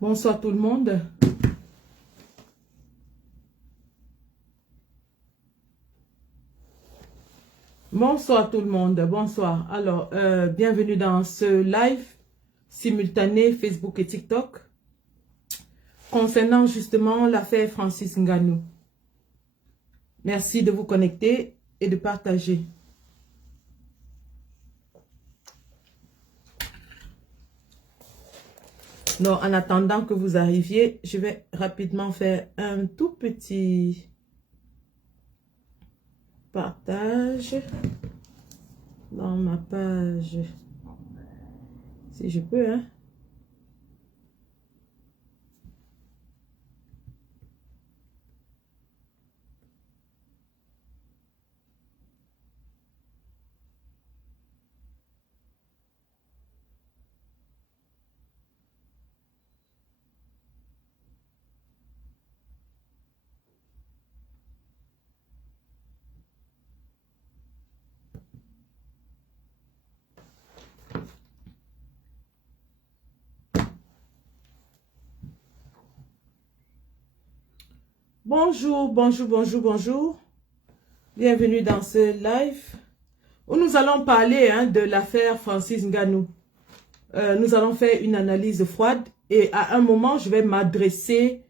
Bonsoir tout le monde. Bonsoir tout le monde. Bonsoir. Alors, bienvenue dans ce live simultané Facebook et TikTok concernant justement l'affaire Francis Ngannou. Merci de vous connecter et de partager. Donc, en attendant que vous arriviez, je vais rapidement faire un tout petit partage dans ma page. Si je peux, hein. Bonjour, bonjour, bonjour, bonjour. Bienvenue dans ce live où nous allons parler de l'affaire Francis Ngannou. Nous allons faire une analyse froide et à un moment, je vais m'adresser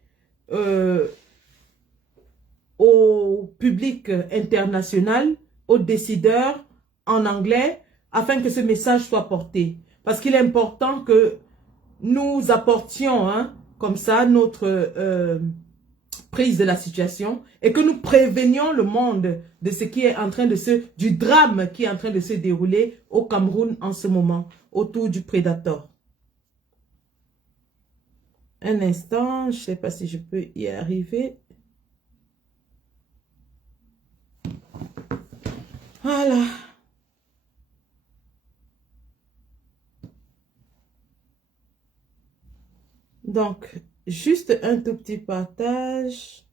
au public international, aux décideurs en anglais, afin que ce message soit porté. Parce qu'il est important que nous apportions comme ça notre prise de la situation et que nous prévenions le monde de ce qui est en train de du drame qui est en train de se dérouler au Cameroun en ce moment, autour du Predator. Un instant, je ne sais pas si je peux y arriver. Voilà. Donc, juste un tout petit partage.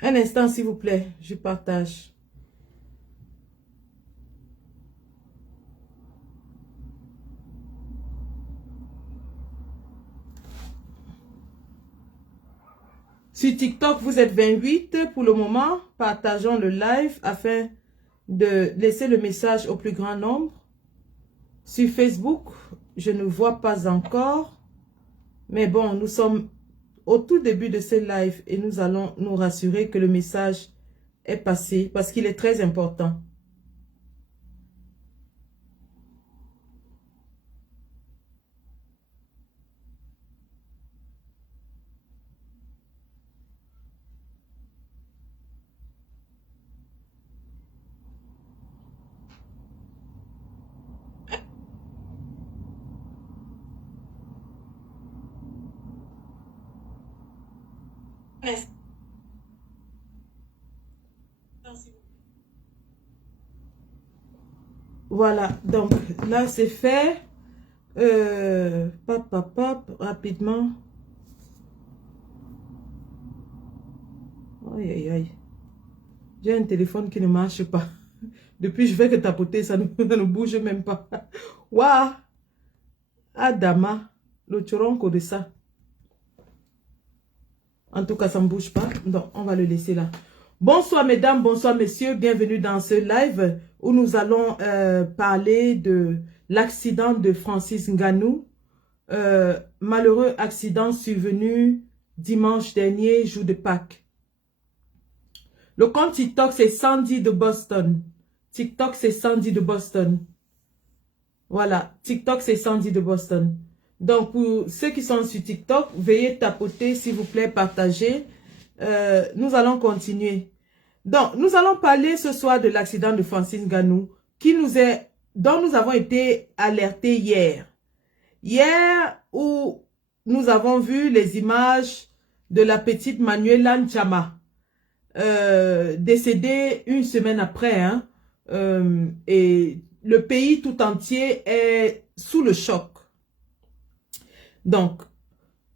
Un instant, s'il vous plaît, je partage. Sur TikTok, vous êtes 28 pour le moment. Partageons le live afin de laisser le message au plus grand nombre. Sur Facebook, je ne vois pas encore. Mais bon, nous sommes au tout début de ce live et nous allons nous rassurer que le message est passé parce qu'il est très important. Voilà, donc là c'est fait. Rapidement. Aïe, aïe, aïe. J'ai un téléphone qui ne marche pas. Depuis, je fais que tapoter, ça ne bouge même pas. Waouh! Adama, le turonco de ça. En tout cas, ça ne bouge pas. Donc, on va le laisser là. Bonsoir mesdames, bonsoir messieurs. Bienvenue dans ce live où nous allons parler de l'accident de Francis Ngannou. Malheureux accident survenu dimanche dernier, jour de Pâques. Le compte TikTok, c'est Sandy de Boston. TikTok, c'est Sandy de Boston. Voilà, TikTok, c'est Sandy de Boston. Donc, pour ceux qui sont sur TikTok, veuillez tapoter, s'il vous plaît, partager. Nous allons continuer. Donc, nous allons parler ce soir de l'accident de Francis Ngannou, dont nous avons été alertés hier. Hier, où nous avons vu les images de la petite Manuela Nchama. décédé une semaine après. Hein, et le pays tout entier est sous le choc. Donc,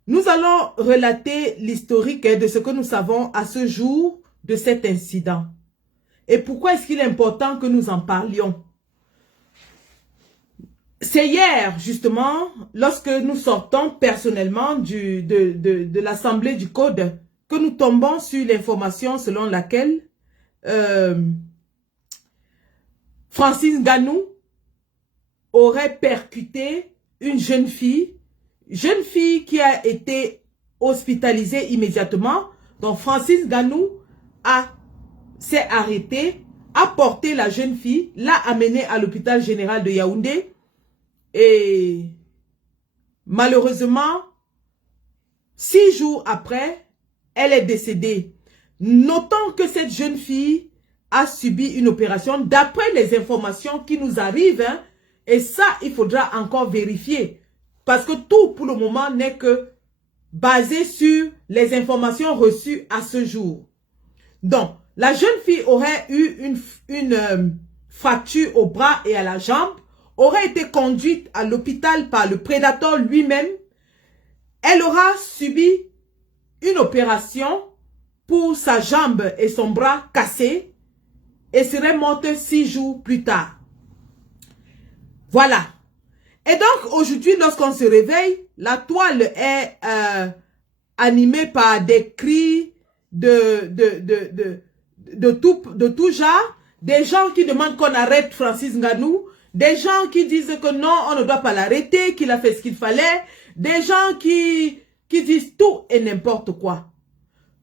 nous allons relater l'historique de ce que nous savons à ce jour de cet incident. Et pourquoi est-ce qu'il est important que nous en parlions? C'est hier, justement, lorsque nous sortons personnellement de l'Assemblée du Code, que nous tombons sur l'information selon laquelle Francis Ngannou aurait percuté une jeune fille qui a été hospitalisée immédiatement. Donc Francis Ngannou s'est arrêté, a porté la jeune fille, l'a amenée à l'hôpital général de Yaoundé et malheureusement, 6 jours après, elle est décédée. Notons que cette jeune fille a subi une opération d'après les informations qui nous arrivent. Hein, et ça, il faudra encore vérifier. Parce que tout pour le moment n'est que basé sur les informations reçues à ce jour. Donc, la jeune fille aurait eu une fracture au bras et à la jambe, aurait été conduite à l'hôpital par le prédateur lui-même. Elle aura subi une opération pour sa jambe et son bras cassés et serait morte 6 jours plus tard. Voilà. Et donc, aujourd'hui, lorsqu'on se réveille, la toile est animée par des cris de tout genre, des gens qui demandent qu'on arrête Francis Ngannou, des gens qui disent que non, on ne doit pas l'arrêter, qu'il a fait ce qu'il fallait, des gens qui disent tout et n'importe quoi.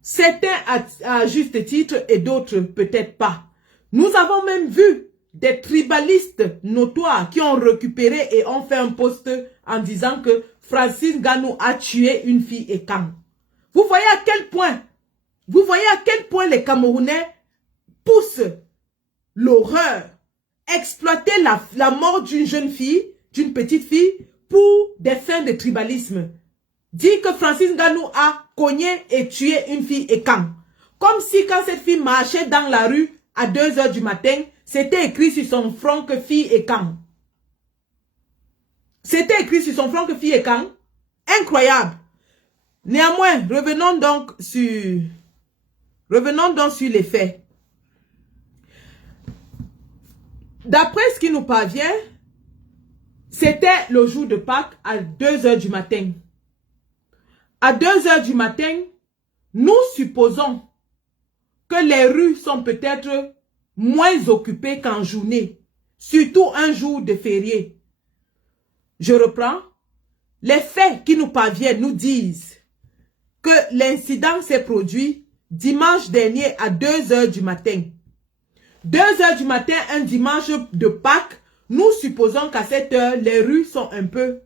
Certains à juste titre et d'autres peut-être pas. Nous avons même vu des tribalistes notoires qui ont récupéré et ont fait un post en disant que Francis Ngannou a tué une fille et quand. Vous voyez à quel point les Camerounais poussent l'horreur, exploiter la mort d'une jeune fille, d'une petite fille, pour des fins de tribalisme. Dit que Francis Ngannou a cogné et tué une fille et quand. Comme si quand cette fille marchait dans la rue à 2 h du matin, c'était écrit sur son front que fille et quand. C'était écrit sur son front que fille et quand. Incroyable. Néanmoins, revenons donc sur les faits. D'après ce qui nous parvient, c'était le jour de Pâques à 2 h du matin. À 2 h du matin, nous supposons que les rues sont peut-être moins occupées qu'en journée, surtout un jour de férié. Je reprends. Les faits qui nous parviennent nous disent que l'incident s'est produit dimanche dernier à 2 h du matin. 2 h du matin, un dimanche de Pâques, nous supposons qu'à cette heure, les rues sont un peu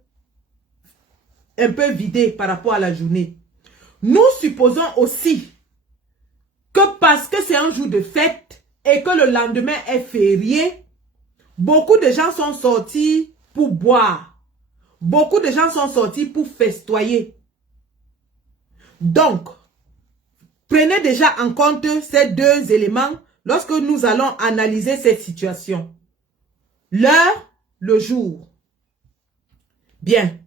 vidées par rapport à la journée. Nous supposons aussi que parce que c'est un jour de fête et que le lendemain est férié, beaucoup de gens sont sortis pour boire. Beaucoup de gens sont sortis pour festoyer. Donc, prenez déjà en compte ces deux éléments lorsque nous allons analyser cette situation. L'heure, le jour. Bien.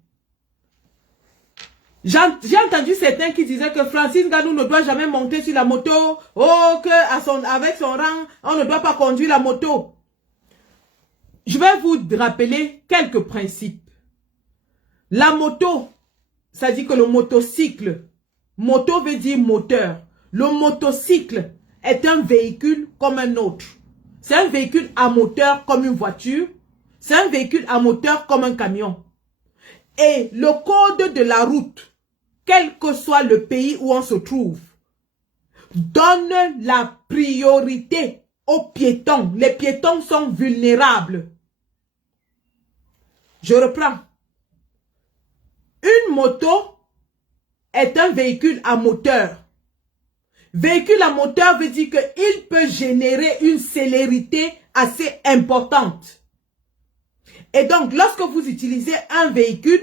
J'ai entendu certains qui disaient que Francis Ngannou ne doit jamais monter sur la moto. Oh, avec son rang, on ne doit pas conduire la moto. Je vais vous rappeler quelques principes. La moto, ça dit que le motocycle, moto veut dire moteur. Le motocycle est un véhicule comme un autre. C'est un véhicule à moteur comme une voiture. C'est un véhicule à moteur comme un camion. Et le code de la route, quel que soit le pays où on se trouve, donne la priorité aux piétons. Les piétons sont vulnérables. Je reprends. Une moto est un véhicule à moteur. Véhicule à moteur veut dire qu'il peut générer une célérité assez importante. Et donc, lorsque vous utilisez un véhicule,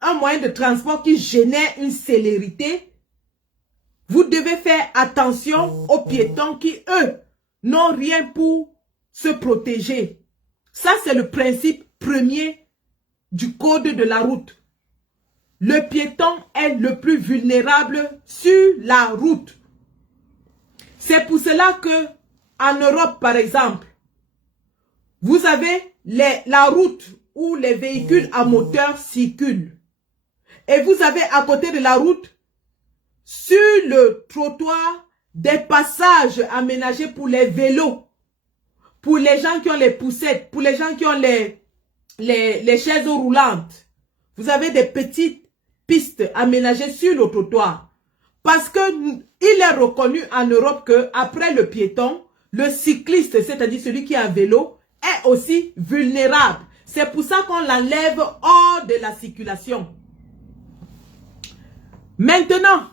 un moyen de transport qui génère une célérité, Vous devez faire attention aux piétons qui, eux, n'ont rien pour se protéger. Ça, c'est le principe premier du code de la route. Le piéton est le plus vulnérable sur la route. C'est pour cela que, en Europe, par exemple, vous avez la route où les véhicules à moteur circulent. Et vous avez à côté de la route, sur le trottoir, des passages aménagés pour les vélos, pour les gens qui ont les poussettes, pour les gens qui ont les chaises roulantes. Vous avez des petites pistes aménagées sur le trottoir. Parce que il est reconnu en Europe que après le piéton, le cycliste, c'est-à-dire celui qui a un vélo, est aussi vulnérable. C'est pour ça qu'on l'enlève hors de la circulation. Maintenant,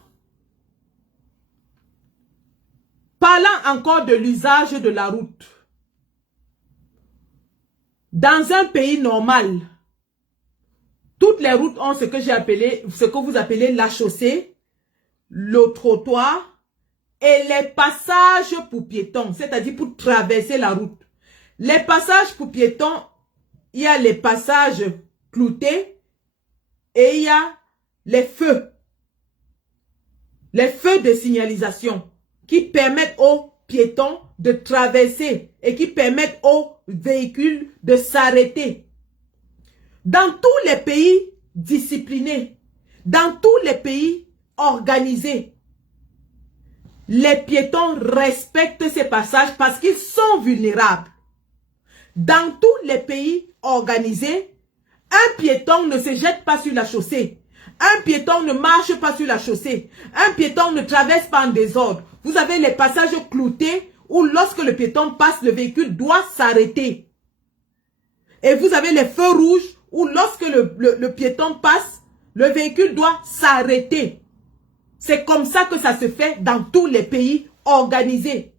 parlant encore de l'usage de la route. Dans un pays normal, toutes les routes ont ce que j'ai appelé, ce que vous appelez la chaussée, le trottoir et les passages pour piétons, c'est-à-dire pour traverser la route. Les passages pour piétons, il y a les passages cloutés et il y a les feux de signalisation qui permettent aux piétons de traverser et qui permettent aux véhicules de s'arrêter. Dans tous les pays disciplinés, dans tous les pays organisés, les piétons respectent ces passages parce qu'ils sont vulnérables. Dans tous les pays organisés, un piéton ne se jette pas sur la chaussée. Un piéton ne marche pas sur la chaussée. Un piéton ne traverse pas en désordre. Vous avez les passages cloutés où lorsque le piéton passe, le véhicule doit s'arrêter. Et vous avez les feux rouges où lorsque le piéton passe, le véhicule doit s'arrêter. C'est comme ça que ça se fait dans tous les pays organisés.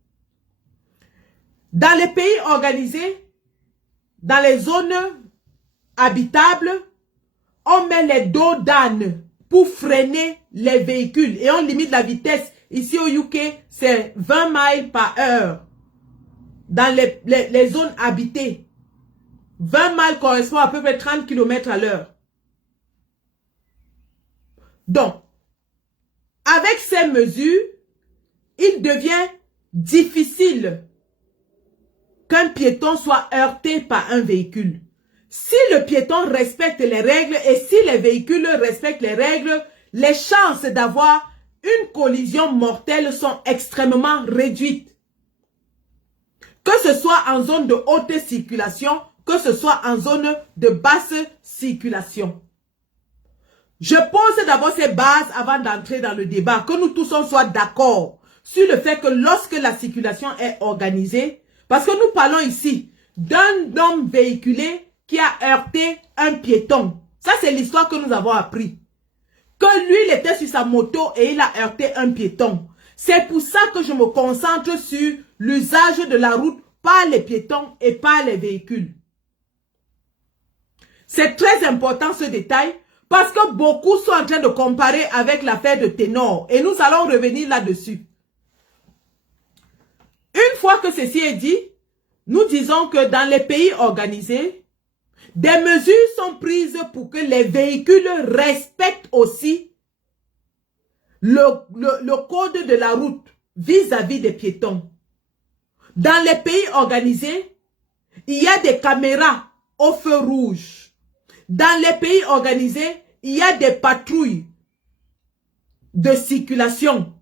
Dans les pays organisés, dans les zones habitables, on met les dos d'âne pour freiner les véhicules et on limite la vitesse. Ici au UK, c'est 20 miles par heure. Dans les zones habitées, 20 miles correspond à peu près 30 km à l'heure. Donc, avec ces mesures, il devient difficile qu'un piéton soit heurté par un véhicule. Si le piéton respecte les règles et si les véhicules respectent les règles, les chances d'avoir une collision mortelle sont extrêmement réduites. Que ce soit en zone de haute circulation, que ce soit en zone de basse circulation. Je pose d'abord ces bases avant d'entrer dans le débat, que nous tous on soit d'accord sur le fait que lorsque la circulation est organisée, parce que nous parlons ici d'un homme véhiculé qui a heurté un piéton. Ça, c'est l'histoire que nous avons appris. Que lui, il était sur sa moto et il a heurté un piéton. C'est pour ça que je me concentre sur l'usage de la route par les piétons et par les véhicules. C'est très important ce détail parce que beaucoup sont en train de comparer avec l'affaire de Ténor et nous allons revenir là-dessus. Une fois que ceci est dit, nous disons que dans les pays organisés, des mesures sont prises pour que les véhicules respectent aussi le code de la route vis-à-vis des piétons. Dans les pays organisés, il y a des caméras au feu rouge. Dans les pays organisés, il y a des patrouilles de circulation.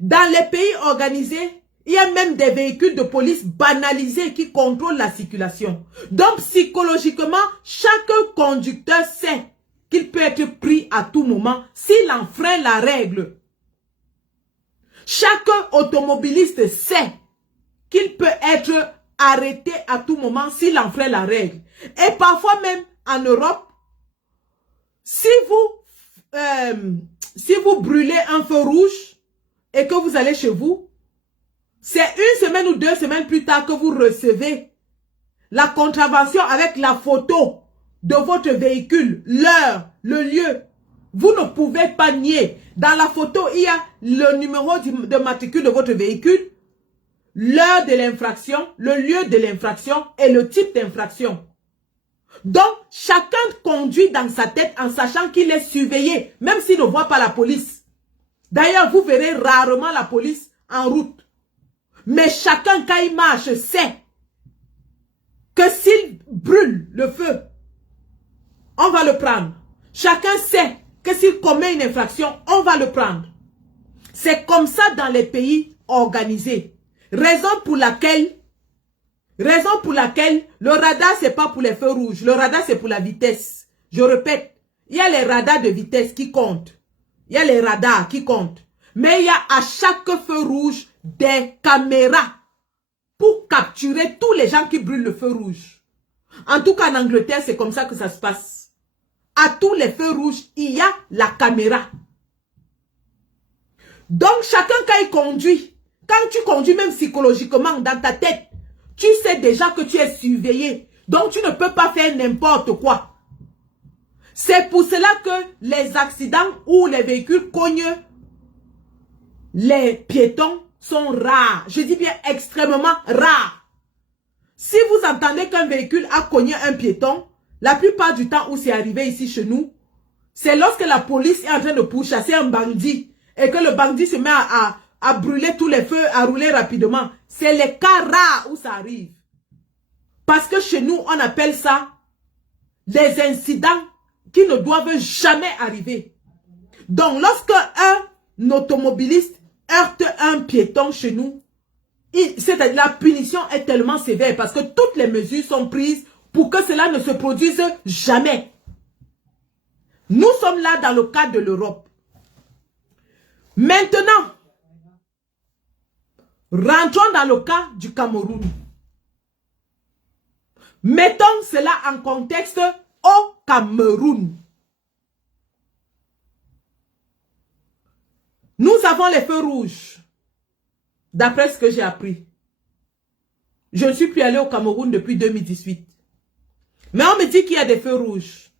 Dans les pays organisés, il y a même des véhicules de police banalisés qui contrôlent la circulation. Donc, psychologiquement, chaque conducteur sait qu'il peut être pris à tout moment s'il enfreint la règle. Chaque automobiliste sait qu'il peut être arrêté à tout moment s'il enfreint la règle. Et parfois même, en Europe, si vous brûlez un feu rouge et que vous allez chez vous, c'est une semaine ou 2 semaines plus tard que vous recevez la contravention avec la photo de votre véhicule, l'heure, le lieu. Vous ne pouvez pas nier. Dans la photo, il y a le numéro de matricule de votre véhicule, l'heure de l'infraction, le lieu de l'infraction et le type d'infraction. Donc, chacun conduit dans sa tête en sachant qu'il est surveillé, même s'il ne voit pas la police. D'ailleurs, vous verrez rarement la police en route. Mais chacun, quand il marche, sait que s'il brûle le feu, on va le prendre. Chacun sait que s'il commet une infraction, on va le prendre. C'est comme ça dans les pays organisés. Raison pour laquelle le radar, c'est pas pour les feux rouges. Le radar, c'est pour la vitesse. Je répète, il y a les radars de vitesse qui comptent. Il y a les radars qui comptent. Mais il y a à chaque feu rouge des caméras pour capturer tous les gens qui brûlent le feu rouge. En tout cas, en Angleterre, c'est comme ça que ça se passe. À tous les feux rouges, il y a la caméra. Donc, chacun, quand il conduit, quand tu conduis même psychologiquement dans ta tête, tu sais déjà que tu es surveillé. Donc, tu ne peux pas faire n'importe quoi. C'est pour cela que les accidents où les véhicules cognent les piétons sont rares. Je dis bien extrêmement rares. Si vous entendez qu'un véhicule a cogné un piéton, la plupart du temps où c'est arrivé ici chez nous, c'est lorsque la police est en train de pourchasser un bandit et que le bandit se met à brûler tous les feux, à rouler rapidement. C'est les cas rares où ça arrive. Parce que chez nous, on appelle ça des incidents qui ne doivent jamais arriver. Donc, lorsque un automobiliste heurte un piéton chez nous, la punition est tellement sévère parce que toutes les mesures sont prises pour que cela ne se produise jamais. Nous sommes là dans le cadre de l'Europe. Maintenant, rentrons dans le cas du Cameroun. Mettons cela en contexte au Cameroun. Nous avons les feux rouges, d'après ce que j'ai appris. Je ne suis plus allé au Cameroun depuis 2018. Mais on me dit qu'il y a des feux rouges.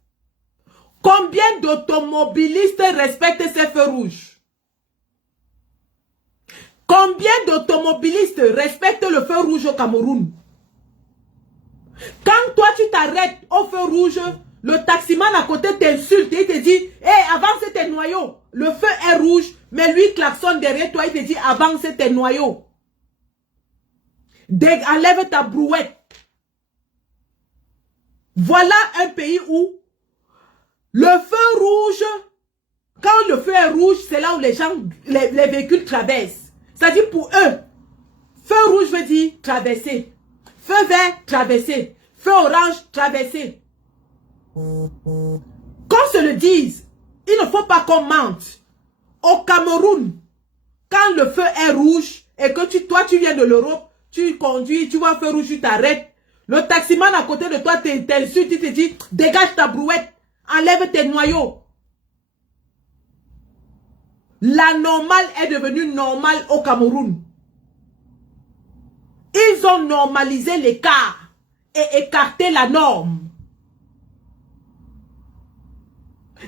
Combien d'automobilistes respectent ces feux rouges? Combien d'automobilistes respectent le feu rouge au Cameroun? Quand toi tu t'arrêtes au feu rouge, le taximan à côté t'insulte et il te dit « Hey, avance tes noyaux ». Le feu est rouge, mais lui klaxonne derrière toi, il te dit « Avance tes noyaux ». Enlève ta brouette. Voilà un pays où le feu rouge, quand le feu est rouge, c'est là où les gens, les véhicules traversent. C'est-à-dire pour eux, feu rouge veut dire traverser. Feu vert, traverser. Feu orange, traverser. Qu'on se le dise, il ne faut pas qu'on mente. Au Cameroun, quand le feu est rouge et que toi tu viens de l'Europe, tu conduis, tu vois un feu rouge, tu t'arrêtes. Le taximan à côté de toi t'insulte, il te dit, dégage ta brouette, enlève tes noyaux. La normale est devenue normale au Cameroun. Ils ont normalisé l'écart et écarté la norme.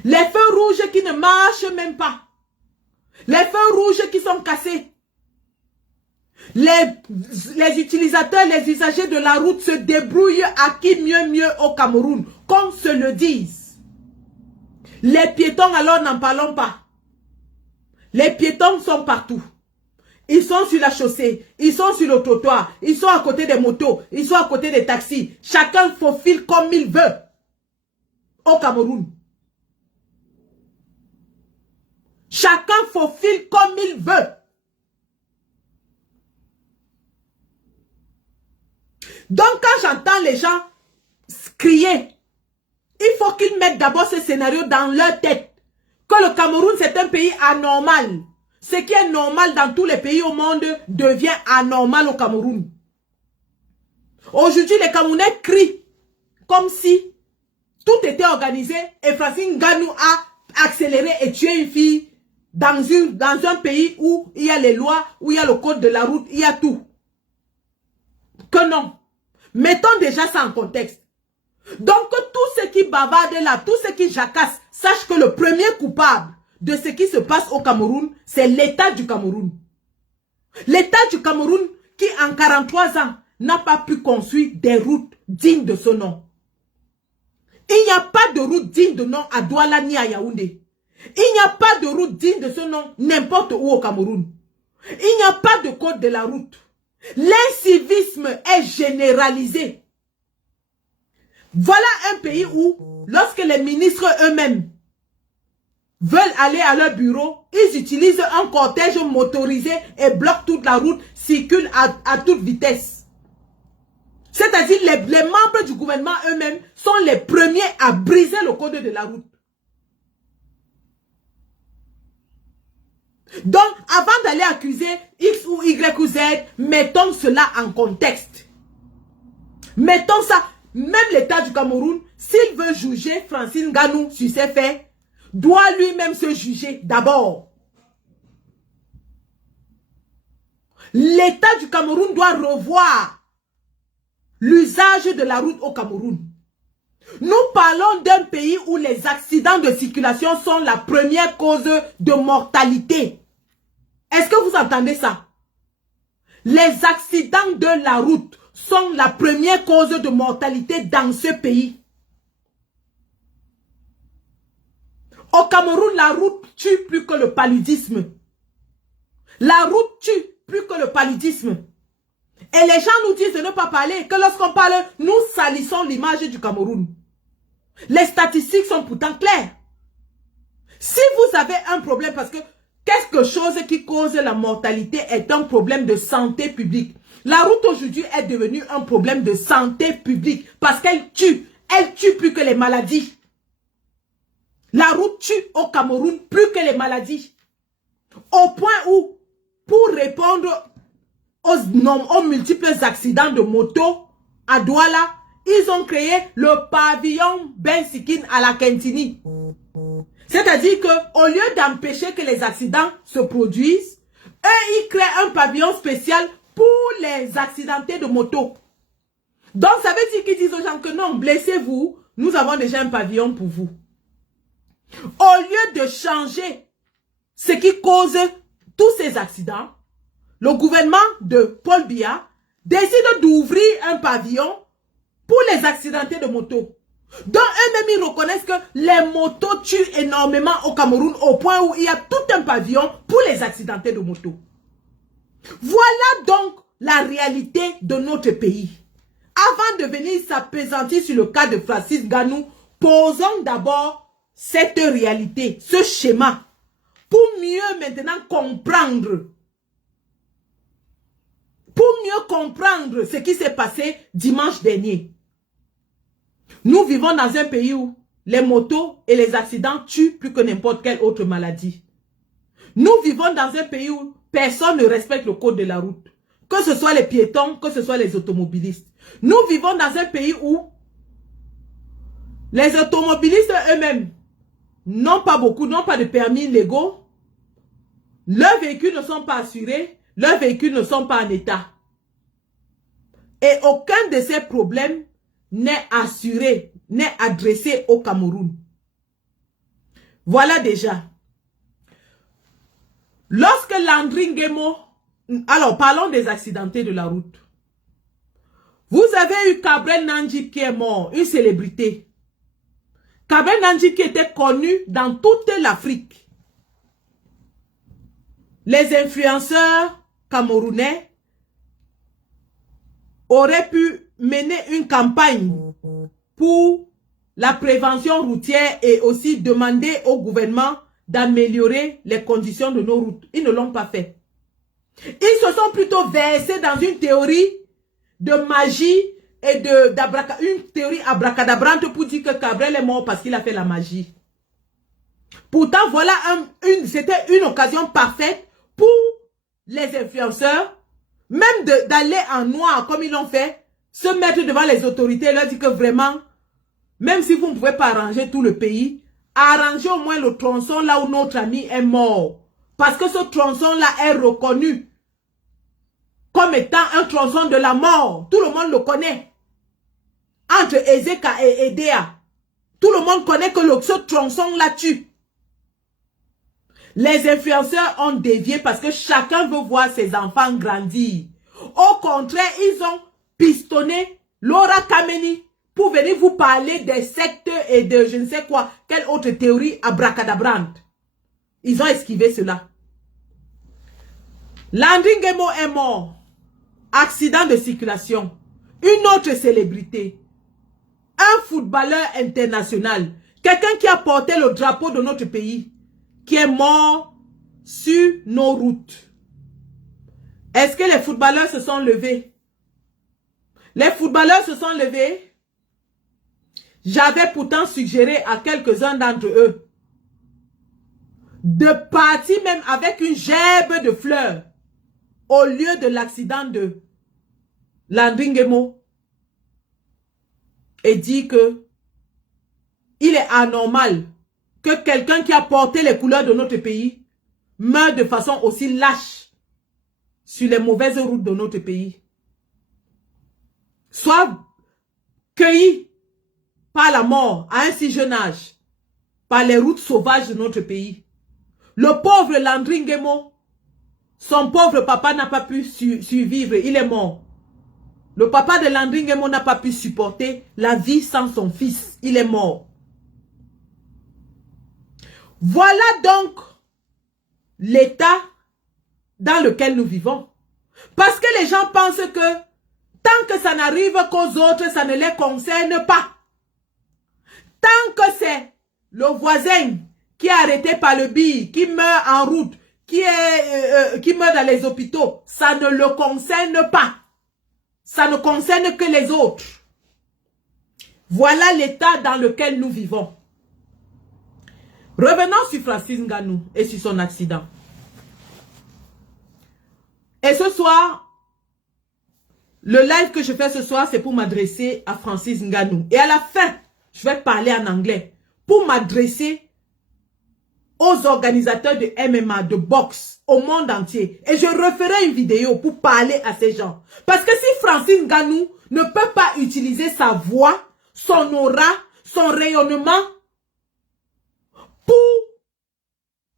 Les feux rouges qui ne marchent même pas. Les feux rouges qui sont cassés. Les utilisateurs, les usagers de la route se débrouillent à qui mieux au Cameroun. Qu'on se le dise. Les piétons, alors n'en parlons pas. Les piétons sont partout. Ils sont sur la chaussée, ils sont sur le trottoir, ils sont à côté des motos, ils sont à côté des taxis. Chacun faufile comme il veut au Cameroun. Chacun faufile comme il veut. Donc quand j'entends les gens crier, il faut qu'ils mettent d'abord ce scénario dans leur tête. Que le Cameroun c'est un pays anormal. Ce qui est normal dans tous les pays au monde devient anormal au Cameroun. Aujourd'hui, les Camerounais crient comme si tout était organisé et Francine Ngannou a accéléré et tué une fille dans un pays où il y a les lois, où il y a le code de la route, il y a tout. Que non. Mettons déjà ça en contexte. Donc, tous ceux qui bavardent là, tous ceux qui jacassent, sachent que le premier coupable de ce qui se passe au Cameroun, c'est l'État du Cameroun. L'État du Cameroun qui, en 43 ans, n'a pas pu construire des routes dignes de ce nom. Il n'y a pas de route digne de nom à Douala ni à Yaoundé. Il n'y a pas de route digne de ce nom n'importe où au Cameroun. Il n'y a pas de code de la route. L'incivisme est généralisé. Voilà un pays où, lorsque les ministres eux-mêmes veulent aller à leur bureau, ils utilisent un cortège motorisé et bloquent toute la route, circulent à toute vitesse. C'est-à-dire les membres du gouvernement eux-mêmes sont les premiers à briser le code de la route. Donc, avant d'aller accuser X ou Y ou Z, mettons cela en contexte. Mettons ça, même l'État du Cameroun, s'il veut juger Francine Nganou sur ses faits, doit lui-même se juger d'abord. L'État du Cameroun doit revoir l'usage de la route au Cameroun. Nous parlons d'un pays où les accidents de circulation sont la première cause de mortalité. Est-ce que vous entendez ça? Les accidents de la route sont la première cause de mortalité dans ce pays. Au Cameroun, la route tue plus que le paludisme. La route tue plus que le paludisme. Et les gens nous disent de ne pas parler, que lorsqu'on parle, nous salissons l'image du Cameroun. Les statistiques sont pourtant claires. Si vous avez un problème, parce que quelque chose qui cause la mortalité est un problème de santé publique. La route aujourd'hui est devenue un problème de santé publique parce qu'elle tue. Elle tue plus que les maladies. La route tue au Cameroun plus que les maladies. Au point où, pour répondre aux multiples accidents de moto à Douala, ils ont créé le pavillon Ben Sikine à la Kentini. C'est-à-dire qu'au lieu d'empêcher que les accidents se produisent, eux, ils créent un pavillon spécial pour les accidentés de moto. Donc, ça veut dire qu'ils disent aux gens que non, blessez-vous, nous avons déjà un pavillon pour vous. Au lieu de changer ce qui cause tous ces accidents, le gouvernement de Paul Biya décide d'ouvrir un pavillon pour les accidentés de moto. Donc eux-mêmes ils reconnaissent que les motos tuent énormément au Cameroun au point où il y a tout un pavillon pour les accidentés de moto. Voilà donc la réalité de notre pays. Avant de venir s'appesantir sur le cas de Francis Nganou, posons d'abord cette réalité, ce schéma, pour mieux maintenant comprendre. Pour mieux comprendre ce qui s'est passé dimanche dernier. Nous vivons dans un pays où les motos et les accidents tuent plus que n'importe quelle autre maladie. Nous vivons dans un pays où personne ne respecte le code de la route. Que ce soit les piétons, que ce soit les automobilistes. Nous vivons dans un pays où les automobilistes eux-mêmes n'ont pas beaucoup, n'ont pas de permis légaux. Leurs véhicules ne sont pas assurés. Leurs véhicules ne sont pas en état. Et aucun de ces problèmes n'est assuré, n'est adressé au Cameroun. Voilà déjà. Lorsque Landry Nguemo, alors parlons des accidentés de la route. Vous avez eu Cabrel Nandji qui est mort, une célébrité. Cabrel Nandji qui était connu dans toute l'Afrique. Les influenceurs camerounais auraient pu mener une campagne pour la prévention routière et aussi demander au gouvernement d'améliorer les conditions de nos routes. Ils ne l'ont pas fait. Ils se sont plutôt versés dans une théorie de magie et une théorie abracadabrante pour dire que Cabrel est mort parce qu'il a fait la magie. Pourtant, voilà c'était une occasion parfaite pour les influenceurs, même d'aller en noir comme ils l'ont fait, se mettre devant les autorités et leur dire que vraiment, même si vous ne pouvez pas arranger tout le pays, arrangez au moins le tronçon là où notre ami est mort. Parce que ce tronçon-là est reconnu comme étant un tronçon de la mort. Tout le monde le connaît. entre Ezeka et Edea. Tout le monde connaît que ce tronçon là tue. Les influenceurs ont dévié parce que chacun veut voir ses enfants grandir. Au contraire, ils ont pistonné Laura Kameni pour venir vous parler des sectes et de je ne sais quoi, quelle autre théorie abracadabrante. Ils ont esquivé cela. Landry Nguemo est mort. Accident de circulation. Une autre célébrité. Un footballeur international. Quelqu'un qui a porté le drapeau de notre pays. Qui est mort sur nos routes. Est-ce que les footballeurs se sont levés? Les footballeurs se sont levés. J'avais pourtant suggéré à quelques-uns d'entre eux de partir même avec une gerbe de fleurs au lieu de l'accident de Landry Nguemo et dit que il est anormal que quelqu'un qui a porté les couleurs de notre pays meure de façon aussi lâche sur les mauvaises routes de notre pays. Soit cueilli par la mort à un si jeune âge, par les routes sauvages de notre pays. Le pauvre Landry Nguemo, son pauvre papa n'a pas pu survivre, il est mort. Le papa de Landry Nguemo n'a pas pu supporter la vie sans son fils, il est mort. Voilà donc l'état dans lequel nous vivons. Parce que les gens pensent que tant que ça n'arrive qu'aux autres, ça ne les concerne pas. Tant que c'est le voisin qui est arrêté par le bille, qui meurt en route, qui meurt dans les hôpitaux, ça ne le concerne pas. Ça ne concerne que les autres. Voilà l'état dans lequel nous vivons. Revenons sur Francis Ngannou et sur son accident. Et ce soir, le live que je fais ce soir, c'est pour m'adresser à Francis Ngannou. Et à la fin, je vais parler en anglais pour m'adresser aux organisateurs de MMA, de boxe, au monde entier. Et je referai une vidéo pour parler à ces gens. Parce que si Francis Ngannou ne peut pas utiliser sa voix, son aura, son rayonnement pour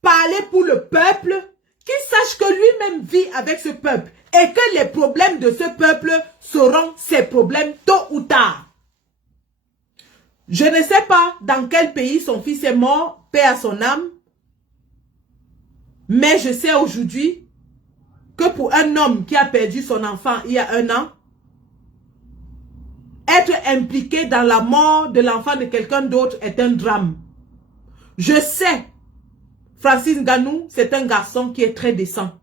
parler pour le peuple, qu'il sache que lui-même vit avec ce peuple et que les problèmes de ce peuple seront ses problèmes tôt ou tard. Je ne sais pas dans quel pays son fils est mort, paix à son âme, mais je sais aujourd'hui que pour un homme qui a perdu son enfant il y a 1 an, être impliqué dans la mort de l'enfant de quelqu'un d'autre est un drame. Je sais, Francis Ngannou, c'est un garçon qui est très décent.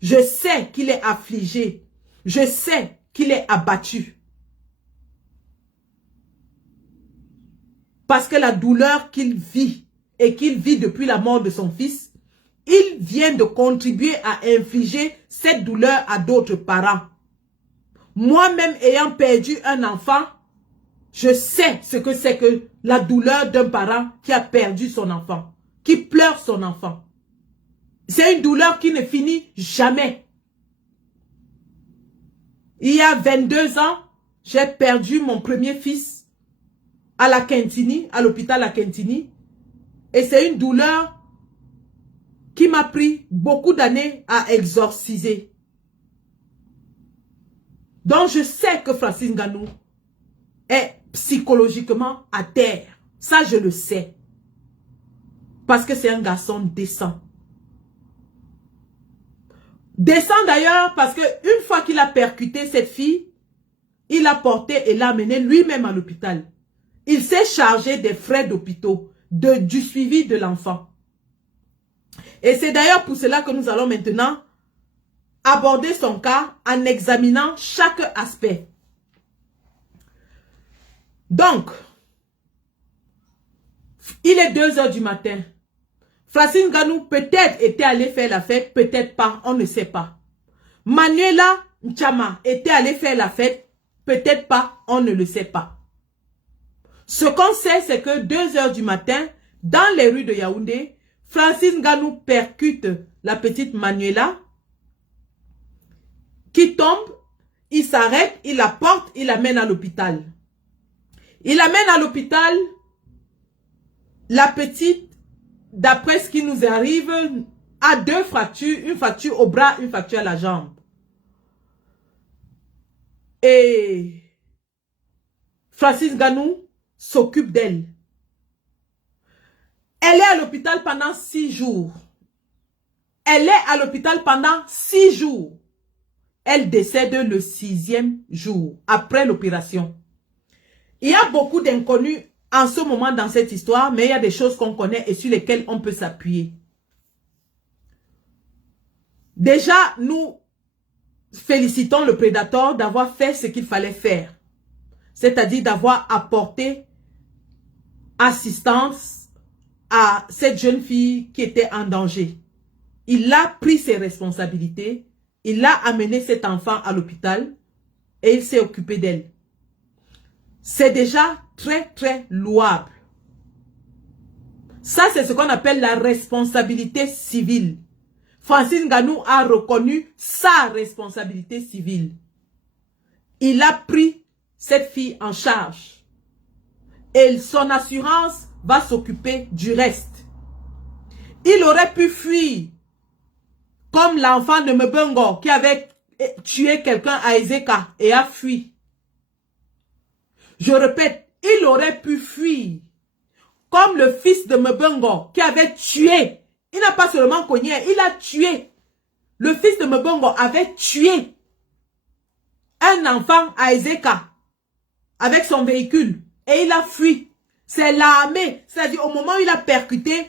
Je sais qu'il est affligé. Je sais qu'il est abattu. Parce que la douleur qu'il vit et qu'il vit depuis la mort de son fils, il vient de contribuer à infliger cette douleur à d'autres parents. Moi-même ayant perdu un enfant, je sais ce que c'est que la douleur d'un parent qui a perdu son enfant, qui pleure son enfant. C'est une douleur qui ne finit jamais. Il y a 22 ans, j'ai perdu mon premier fils à la Quintini, à l'hôpital à Quintini. Et c'est une douleur qui m'a pris beaucoup d'années à exorciser. Donc je sais que Francis Ngannou est psychologiquement à terre. Ça, je le sais. Parce que c'est un garçon décent. Décent d'ailleurs parce que une fois qu'il a percuté cette fille, il l'a portée et l'a amenée lui-même à l'hôpital. Il s'est chargé des frais d'hôpitaux, du suivi de l'enfant. Et c'est d'ailleurs pour cela que nous allons maintenant aborder son cas en examinant chaque aspect. Donc, il est 2 h du matin. Francis Ngannou peut-être était allé faire la fête, peut-être pas, on ne sait pas. Manuela Nchama était allé faire la fête, peut-être pas, on ne le sait pas. Ce qu'on sait, c'est que 2 h du matin, dans les rues de Yaoundé, Francis Ngannou percute la petite Manuela qui tombe, il s'arrête, il la porte, il l'amène à l'hôpital. Il amène à l'hôpital la petite, d'après ce qui nous arrive, a 2 fractures, une fracture au bras, une fracture à la jambe. Et Francis Ngannou s'occupe d'elle. Elle est à l'hôpital pendant 6 jours. Elle est à l'hôpital pendant 6 jours. Elle décède le 6e jour, après l'opération. Il y a beaucoup d'inconnus en ce moment dans cette histoire, mais il y a des choses qu'on connaît et sur lesquelles on peut s'appuyer. Déjà, nous félicitons le prédateur d'avoir fait ce qu'il fallait faire. C'est-à-dire d'avoir apporté assistance à cette jeune fille qui était en danger. Il a pris ses responsabilités, il a amené cet enfant à l'hôpital et il s'est occupé d'elle. C'est déjà très, très louable. Ça, c'est ce qu'on appelle la responsabilité civile. Francis Ngannou a reconnu sa responsabilité civile. Il a pris cette fille en charge. Et son assurance va s'occuper du reste. Il aurait pu fuir comme l'enfant de Mbongo qui avait tué quelqu'un à Ezeka et a fui. Je répète, il aurait pu fuir comme le fils de Mbongo qui avait tué. Il n'a pas seulement cogné, il a tué. Le fils de Mbongo avait tué un enfant à Ezeka avec son véhicule et il a fui. C'est l'armée, c'est-à-dire au moment où il a percuté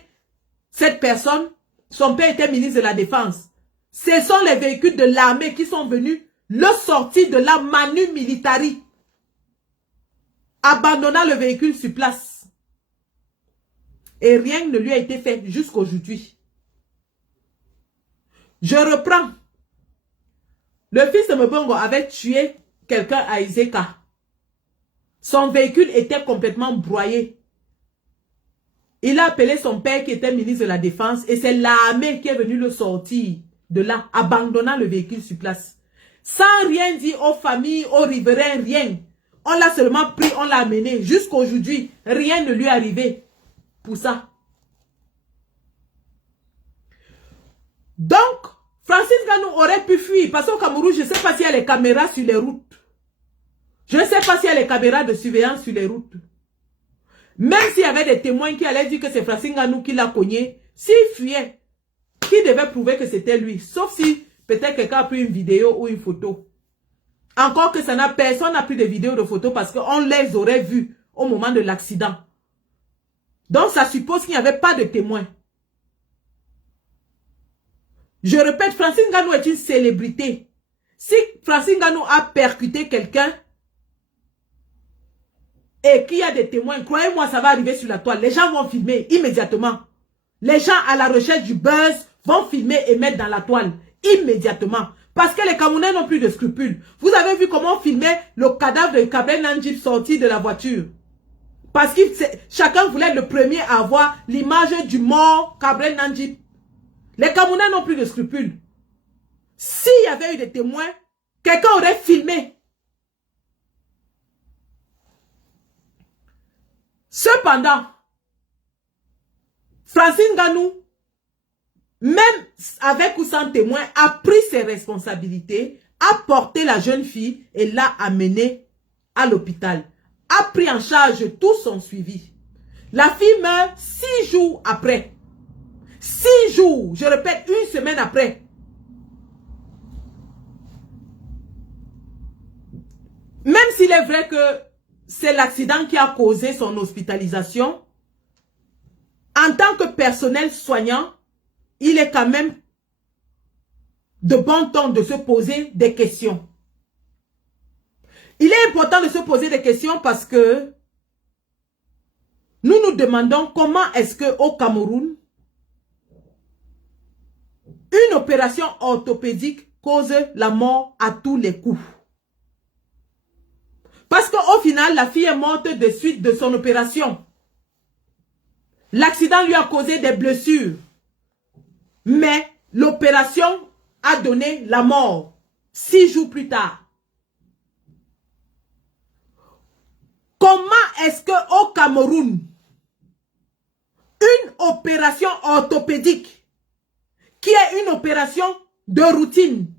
cette personne, son père était ministre de la Défense. Ce sont les véhicules de l'armée qui sont venus le sortir de la Manu Militari, abandonnant le véhicule sur place. Et rien ne lui a été fait jusqu'aujourd'hui. Je reprends. Le fils de Mbongo avait tué quelqu'un à Ezeka. Son véhicule était complètement broyé. Il a appelé son père qui était ministre de la Défense et c'est l'armée qui est venue le sortir de là, abandonnant le véhicule sur place. Sans rien dire aux familles, aux riverains, rien. On l'a seulement pris, on l'a amené. Jusqu'aujourd'hui, rien ne lui est arrivé pour ça. Donc, Francis Ngannou aurait pu fuir parce qu'au Cameroun, je ne sais pas s'il y a les caméras sur les routes. Je ne sais pas s'il y a les caméras de surveillance sur les routes. Même s'il y avait des témoins qui allaient dire que c'est Francis Ngannou qui l'a cogné, s'il fuyait, qui devait prouver que c'était lui? Sauf si peut-être quelqu'un a pris une vidéo ou une photo. Encore que personne n'a pris de vidéos, de photos parce qu'on les aurait vus au moment de l'accident. Donc ça suppose qu'il n'y avait pas de témoins. Je répète, Francis Ngannou est une célébrité. Si Francis Ngannou a percuté quelqu'un et qu'il y a des témoins, croyez-moi, ça va arriver sur la toile. Les gens vont filmer immédiatement. Les gens à la recherche du buzz vont filmer et mettre dans la toile immédiatement. Parce que les Camerounais n'ont plus de scrupules. Vous avez vu comment on filmait le cadavre de Cabrel Nandjib sorti de la voiture. Parce que chacun voulait être le premier à avoir l'image du mort Cabrel Nandjib. Les Camerounais n'ont plus de scrupules. S'il y avait eu des témoins, quelqu'un aurait filmé. Cependant, Francis Ngannou, même avec ou sans témoin, a pris ses responsabilités, a porté la jeune fille et l'a amenée à l'hôpital. A pris en charge tout son suivi. La fille meurt 6 jours après. 6 jours, je répète, 1 semaine après. Même s'il est vrai que c'est l'accident qui a causé son hospitalisation, en tant que personnel soignant, il est quand même de bon ton de se poser des questions. Il est important de se poser des questions parce que nous nous demandons comment est-ce qu'au Cameroun, une opération orthopédique cause la mort à tous les coups. Parce qu'au final, la fille est morte de suite de son opération. L'accident lui a causé des blessures. Mais l'opération a donné la mort 6 jours plus tard. Comment est-ce qu'au Cameroun, une opération orthopédique, qui est une opération de routine,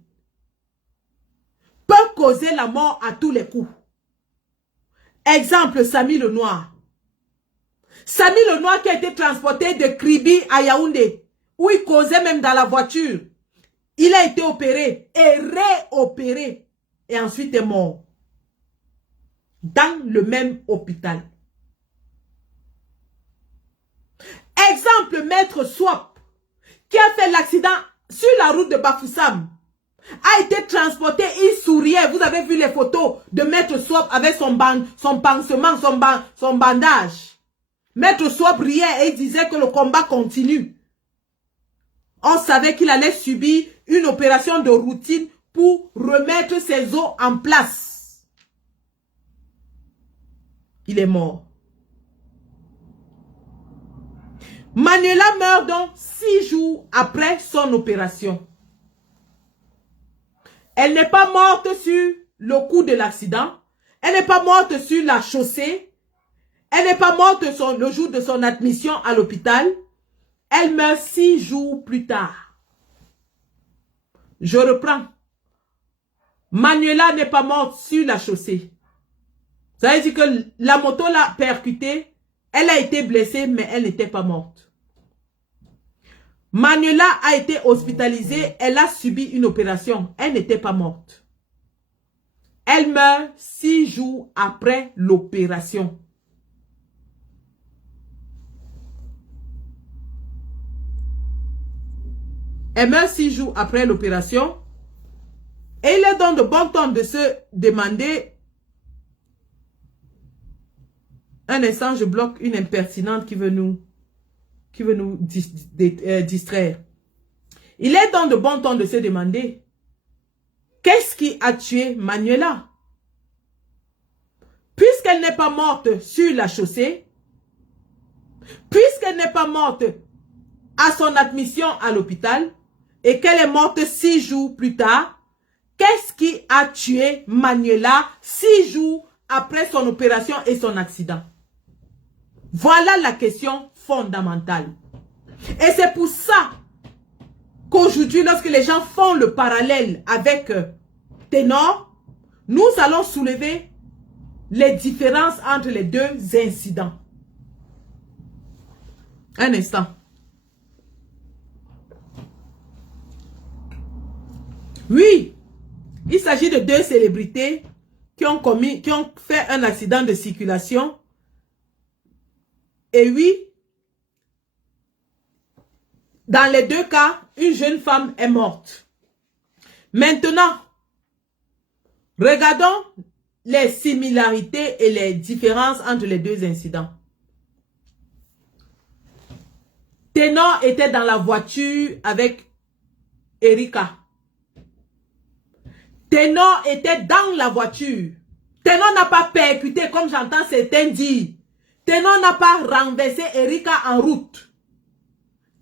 peut causer la mort à tous les coups? Exemple, Samy le Noir. Samy le Noir qui a été transporté de Kribi à Yaoundé, où il causait même dans la voiture. Il a été opéré et réopéré et ensuite est mort. Dans le même hôpital. Exemple, Maître Swap, qui a fait l'accident sur la route de Bafoussam, a été transporté, il souriait. Vous avez vu les photos de Maître Swap avec son pansement, son bandage. Maître Swap riait et disait que le combat continue. On savait qu'il allait subir une opération de routine pour remettre ses os en place. Il est mort. Manuela meurt donc 6 jours après son opération. Elle n'est pas morte sur le coup de l'accident. Elle n'est pas morte sur la chaussée. Elle n'est pas morte le jour de son admission à l'hôpital. Elle meurt 6 jours plus tard. Je reprends. Manuela n'est pas morte sur la chaussée. Ça veut dire que la moto l'a percutée. Elle a été blessée, mais elle n'était pas morte. Manuela a été hospitalisée. Elle a subi une opération. Elle n'était pas morte. Elle meurt 6 jours après l'opération. Elle meurt 6 jours après l'opération. Et il est donc de bon ton de se demander... Un instant, je bloque une impertinente qui veut nous distraire. Il est donc de bon ton de se demander, qu'est-ce qui a tué Manuela? Puisqu'elle n'est pas morte sur la chaussée, puisqu'elle n'est pas morte à son admission à l'hôpital, et qu'elle est morte 6 jours plus tard, qu'est-ce qui a tué Manuela 6 jours après son opération et son accident? Voilà la question fondamentale. Et c'est pour ça qu'aujourd'hui, lorsque les gens font le parallèle avec Ténor, nous allons soulever les différences entre les deux incidents. Un instant. Oui, il s'agit de 2 célébrités qui ont fait un accident de circulation. Et oui, dans les 2 cas, une jeune femme est morte. Maintenant, regardons les similarités et les différences entre les 2 incidents. Ténor était dans la voiture avec Erika. Ténor était dans la voiture. Ténor n'a pas percuté comme j'entends certains dire. Ténor n'a pas renversé Erika en route.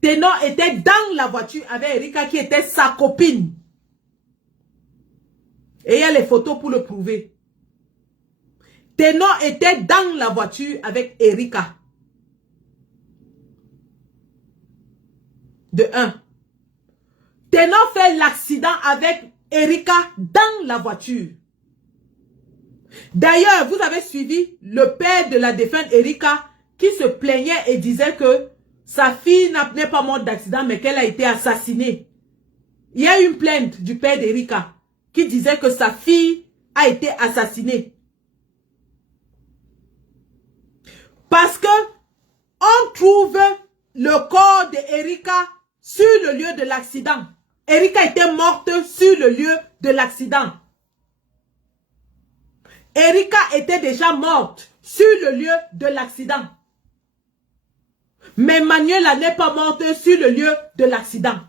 Ténor était dans la voiture avec Erika qui était sa copine. Et il y a les photos pour le prouver. Ténor était dans la voiture avec Erika. De 1. Ténor fait l'accident avec Erika dans la voiture. D'ailleurs, vous avez suivi le père de la défunte Erika qui se plaignait et disait que sa fille n'est pas morte d'accident mais qu'elle a été assassinée. Il y a une plainte du père d'Erika qui disait que sa fille a été assassinée. Parce que on trouve le corps d'Erika sur le lieu de l'accident. Erika était morte sur le lieu de l'accident. Erika était déjà morte sur le lieu de l'accident. Mais Manuela n'est pas morte sur le lieu de l'accident.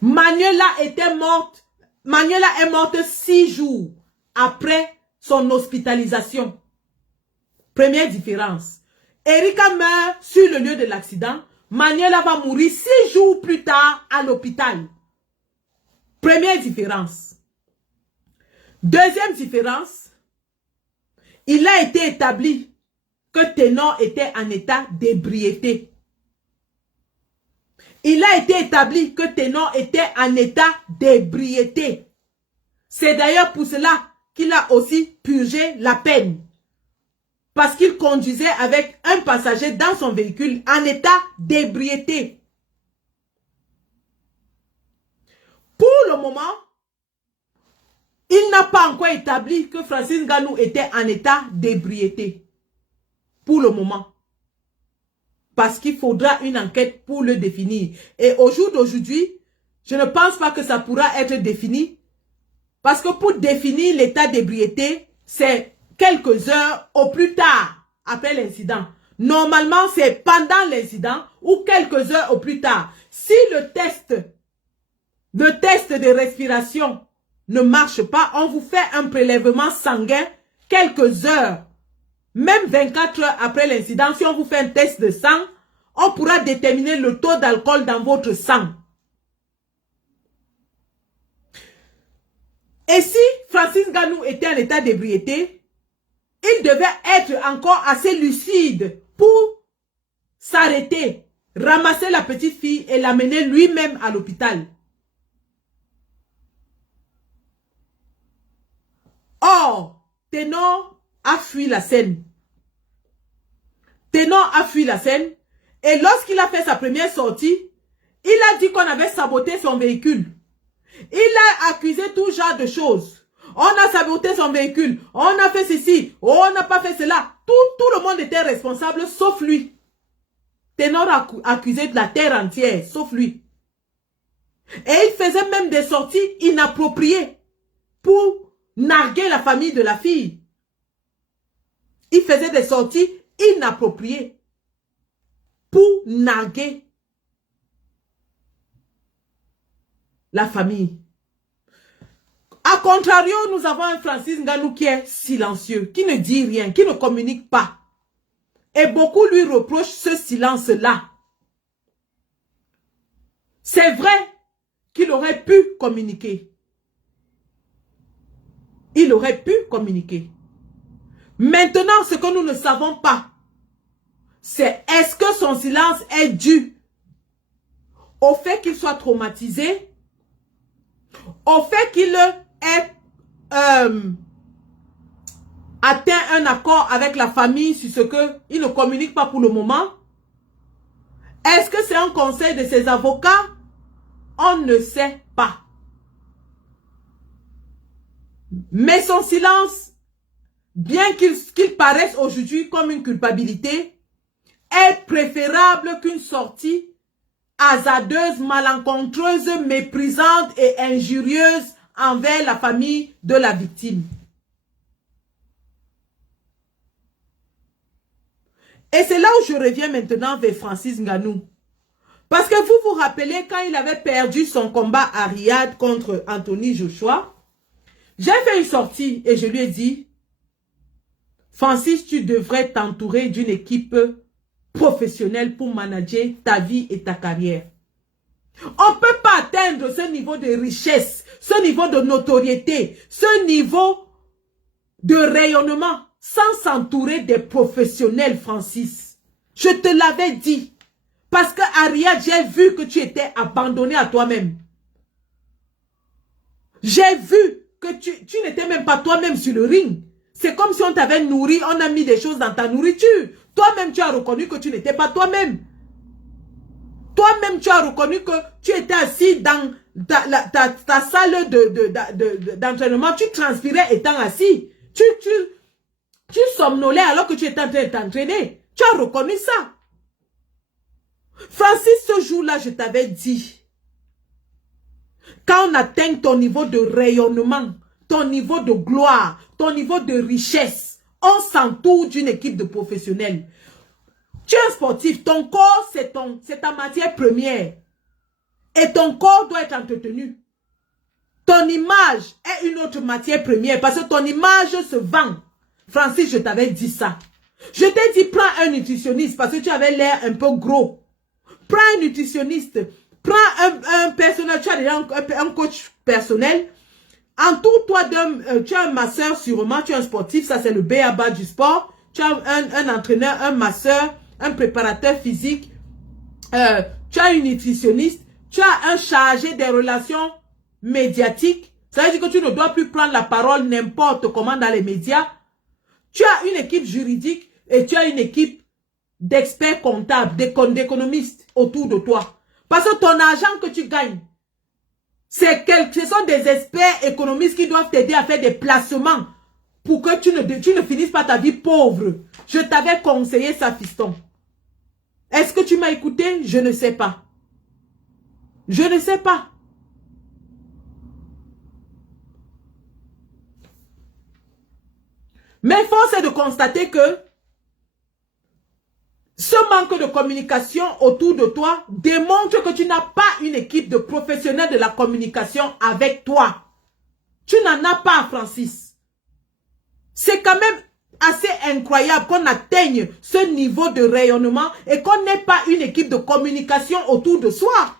Manuela est morte 6 jours après son hospitalisation. Première différence. Erika meurt sur le lieu de l'accident. Manuela va mourir 6 jours plus tard à l'hôpital. Première différence. Deuxième différence. il a été établi que Ténor était en état d'ébriété. Il a été établi que Ténor était en état d'ébriété. C'est d'ailleurs pour cela qu'il a aussi purgé la peine. Parce qu'il conduisait avec un passager dans son véhicule en état d'ébriété. Pour le moment, il n'a pas encore établi que Francis Ngannou était en état d'ébriété. Pour le moment. Parce qu'il faudra une enquête pour le définir. Et au jour d'aujourd'hui, je ne pense pas que ça pourra être défini. Parce que pour définir l'état d'ébriété, c'est quelques heures au plus tard après l'incident. Normalement, c'est pendant l'incident ou quelques heures au plus tard. Si le test de respiration ne marche pas, on vous fait un prélèvement sanguin quelques heures. Même 24 heures après l'incident, si on vous fait un test de sang, on pourra déterminer le taux d'alcool dans votre sang. Et si Francis Ngannou était en état d'ébriété, il devait être encore assez lucide pour s'arrêter, ramasser la petite fille et l'amener lui-même à l'hôpital. Or, Ténor a fui la scène. Ténor a fui la scène et lorsqu'il a fait sa première sortie, il a dit qu'on avait saboté son véhicule. Il a accusé tout genre de choses. On a saboté son véhicule, on a fait ceci, on n'a pas fait cela. Tout le monde était responsable sauf lui. Ténor a accusé de la terre entière sauf lui. Et il faisait même des sorties inappropriées pour narguer la famille de la fille. Il faisait des sorties inappropriées pour narguer la famille. A contrario, nous avons un Francis Ngannou qui est silencieux, qui ne dit rien, qui ne communique pas. Et beaucoup lui reprochent ce silence-là. C'est vrai qu'il aurait pu communiquer. Il aurait pu communiquer. Maintenant, ce que nous ne savons pas, c'est est-ce que son silence est dû au fait qu'il soit traumatisé, au fait qu'il ait atteint un accord avec la famille sur ce qu'il ne communique pas pour le moment. Est-ce que c'est un conseil de ses avocats? On ne sait pas. Mais son silence, bien qu'il paraisse aujourd'hui comme une culpabilité, est préférable qu'une sortie hasardeuse, malencontreuse, méprisante et injurieuse envers la famille de la victime. Et c'est là où je reviens maintenant vers Francis Ngannou. Parce que vous vous rappelez quand il avait perdu son combat à Riyad contre Anthony Joshua, j'ai fait une sortie et je lui ai dit, Francis, tu devrais t'entourer d'une équipe professionnelle pour manager ta vie et ta carrière. On ne peut pas atteindre ce niveau de richesse, ce niveau de notoriété, ce niveau de rayonnement sans s'entourer des professionnels, Francis. Je te l'avais dit. Parce qu'à Riyad, j'ai vu que tu étais abandonné à toi-même. J'ai vu que tu n'étais même pas toi-même sur le ring. C'est comme si on t'avait nourri, on a mis des choses dans ta nourriture. Toi-même, tu as reconnu que tu n'étais pas toi-même. Toi-même, tu as reconnu que tu étais assis dans ta salle d'entraînement. Tu transpirais étant assis. Tu somnolais alors que tu étais en train de t'entraîner. Tu as reconnu ça. Francis, ce jour-là, je t'avais dit, quand on atteint ton niveau de rayonnement, ton niveau de gloire, ton niveau de richesse, on s'entoure d'une équipe de professionnels. Tu es un sportif, ton corps, c'est ta matière première. Et ton corps doit être entretenu. Ton image est une autre matière première parce que ton image se vend. Francis, je t'avais dit ça. Je t'ai dit, prends un nutritionniste parce que tu avais l'air un peu gros. Prends un nutritionniste. Prends un personnel, tu as déjà un coach personnel. Entoure-toi tu as un masseur sûrement, tu es un sportif, ça c'est le B.A.B.A. du sport. Tu as un entraîneur, un masseur, un préparateur physique. Tu as une nutritionniste. Tu as un chargé des relations médiatiques. Ça veut dire que tu ne dois plus prendre la parole n'importe comment dans les médias. Tu as une équipe juridique et tu as une équipe d'experts comptables, d'économistes autour de toi. Parce que ton argent que tu gagnes, ce sont des experts économistes qui doivent t'aider à faire des placements pour que tu ne finisses pas ta vie pauvre. Je t'avais conseillé ça, fiston. Est-ce que tu m'as écouté? Je ne sais pas. Je ne sais pas. Mais force est de constater que ce manque de communication autour de toi démontre que tu n'as pas une équipe de professionnels de la communication avec toi. Tu n'en as pas, Francis. C'est quand même assez incroyable qu'on atteigne ce niveau de rayonnement et qu'on n'ait pas une équipe de communication autour de soi.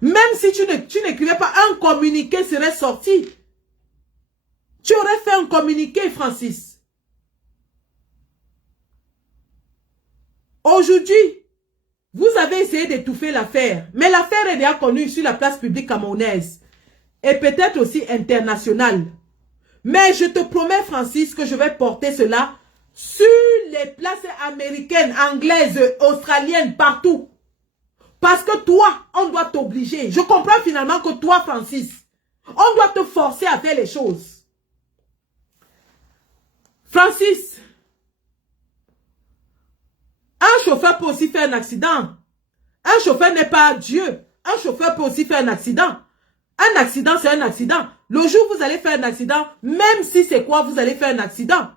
Même si tu n'écrivais pas, un communiqué serait sorti. Tu aurais fait un communiqué, Francis. Aujourd'hui, vous avez essayé d'étouffer l'affaire. Mais l'affaire est déjà connue sur la place publique camerounaise. Et peut-être aussi internationale. Mais je te promets, Francis, que je vais porter cela sur les places américaines, anglaises, australiennes, partout. Parce que toi, on doit t'obliger. Je comprends finalement que toi, Francis, on doit te forcer à faire les choses. Francis, un chauffeur peut aussi faire un accident. Un chauffeur n'est pas Dieu. Un chauffeur peut aussi faire un accident. Un accident, c'est un accident. Le jour où vous allez faire un accident, même si c'est quoi, vous allez faire un accident.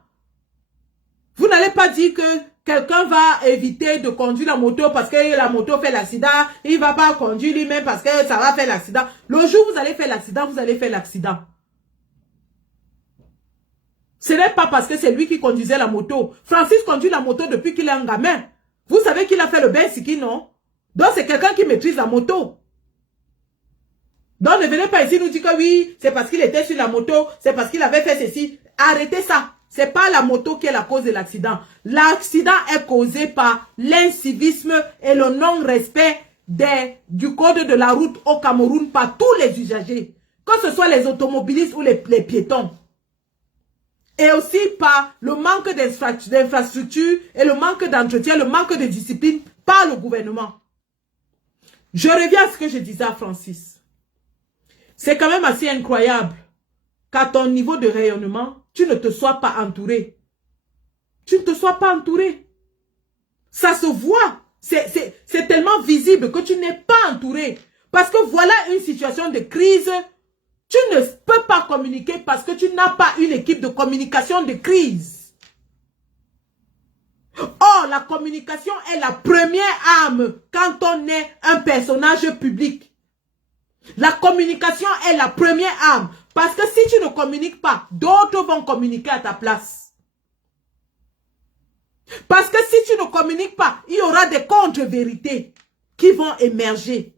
Vous n'allez pas dire que quelqu'un va éviter de conduire la moto parce que la moto fait l'accident. Il ne va pas conduire lui-même parce que ça va faire l'accident. Le jour où vous allez faire l'accident, vous allez faire l'accident. Ce n'est pas parce que c'est lui qui conduisait la moto. Francis conduit la moto depuis qu'il est un gamin. Vous savez qu'il a fait le Bensiki, non? Donc c'est quelqu'un qui maîtrise la moto. Donc ne venez pas ici nous dire que oui, c'est parce qu'il était sur la moto, c'est parce qu'il avait fait ceci. Arrêtez ça. Ce n'est pas la moto qui est la cause de l'accident. L'accident est causé par l'incivisme et le non-respect du code de la route au Cameroun par tous les usagers. Que ce soit les automobilistes ou les piétons. Et aussi par le manque d'infrastructures et le manque d'entretien, le manque de discipline par le gouvernement. Je reviens à ce que je disais à Francis. C'est quand même assez incroyable qu'à ton niveau de rayonnement, tu ne te sois pas entouré. Tu ne te sois pas entouré. Ça se voit. C'est tellement visible que tu n'es pas entouré. Parce que voilà une situation de crise. Tu ne peux pas communiquer parce que tu n'as pas une équipe de communication de crise. Or, la communication est la première arme quand on est un personnage public. La communication est la première arme. Parce que si tu ne communiques pas, d'autres vont communiquer à ta place. Parce que si tu ne communiques pas, il y aura des contre-vérités qui vont émerger.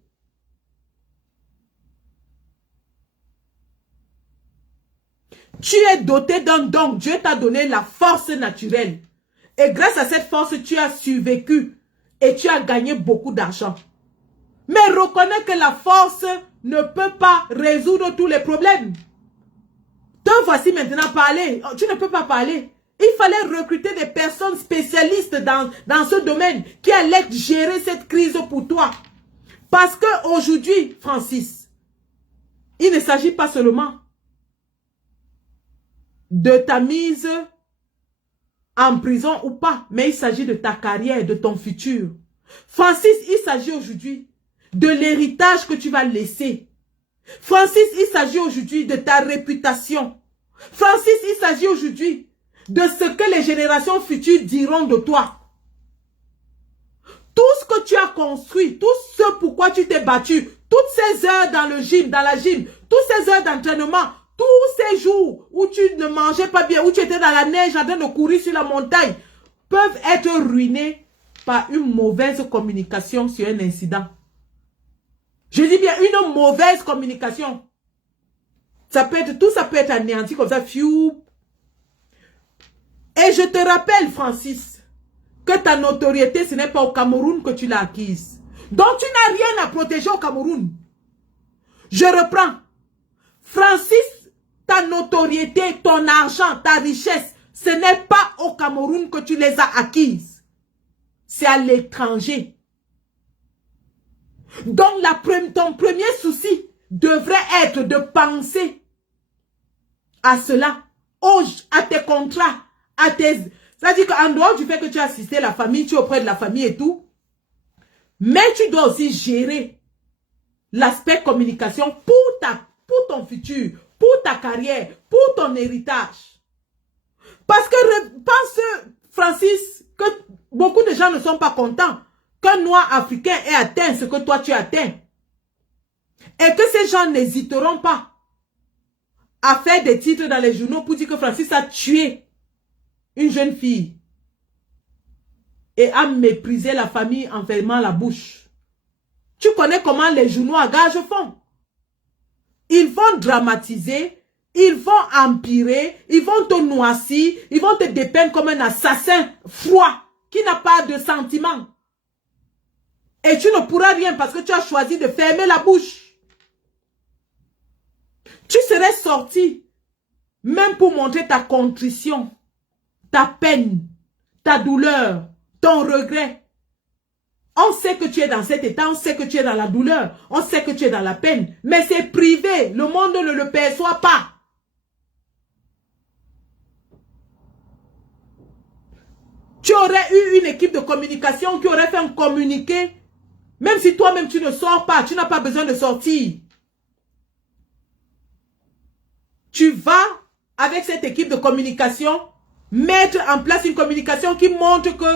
Tu es doté d'un don. Dieu t'a donné la force naturelle. Et grâce à cette force, tu as survécu. Et tu as gagné beaucoup d'argent. Mais reconnais que la force ne peut pas résoudre tous les problèmes. Te voici maintenant parler. Tu ne peux pas parler. Il fallait recruter des personnes spécialistes dans ce domaine qui allaient gérer cette crise pour toi. Parce qu'aujourd'hui, Francis, il ne s'agit pas seulement de ta mise en prison ou pas, mais il s'agit de ta carrière, de ton futur. Francis, il s'agit aujourd'hui de l'héritage que tu vas laisser. Francis, il s'agit aujourd'hui de ta réputation. Francis, il s'agit aujourd'hui de ce que les générations futures diront de toi. Tout ce que tu as construit, tout ce pourquoi tu t'es battu, toutes ces heures dans le gym, dans la gym, toutes ces heures d'entraînement, tous ces jours où tu ne mangeais pas bien, où tu étais dans la neige en train de courir sur la montagne, peuvent être ruinés par une mauvaise communication sur un incident. Je dis bien une mauvaise communication. Ça peut être, tout ça peut être anéanti comme ça. Fiou. Et je te rappelle, Francis, que ta notoriété, ce n'est pas au Cameroun que tu l'as acquise. Donc tu n'as rien à protéger au Cameroun. Je reprends. Francis, ta notoriété, ton argent, ta richesse, ce n'est pas au Cameroun que tu les as acquises. C'est à l'étranger. Donc ton premier souci devrait être de penser à cela, à tes contrats, à tes... C'est-à-dire qu'en dehors du fait que tu as assisté la famille, tu es auprès de la famille et tout, mais tu dois aussi gérer l'aspect communication pour ton futur, pour ta carrière, pour ton héritage. Parce que pense, Francis, que beaucoup de gens ne sont pas contents qu'un noir africain ait atteint ce que toi tu atteins. Et que ces gens n'hésiteront pas à faire des titres dans les journaux pour dire que Francis a tué une jeune fille et a méprisé la famille en fermant la bouche. Tu connais comment les journaux à gages font. Ils vont dramatiser, ils vont empirer, ils vont te noircir, ils vont te dépeindre comme un assassin froid qui n'a pas de sentiments. Et tu ne pourras rien parce que tu as choisi de fermer la bouche. Tu serais sorti, même pour montrer ta contrition, ta peine, ta douleur, ton regret. On sait que tu es dans cet état, on sait que tu es dans la douleur, on sait que tu es dans la peine. Mais c'est privé, le monde ne le perçoit pas. Tu aurais eu une équipe de communication qui aurait fait un communiqué. Même si toi-même tu ne sors pas, tu n'as pas besoin de sortir. Tu vas, avec cette équipe de communication, mettre en place une communication qui montre que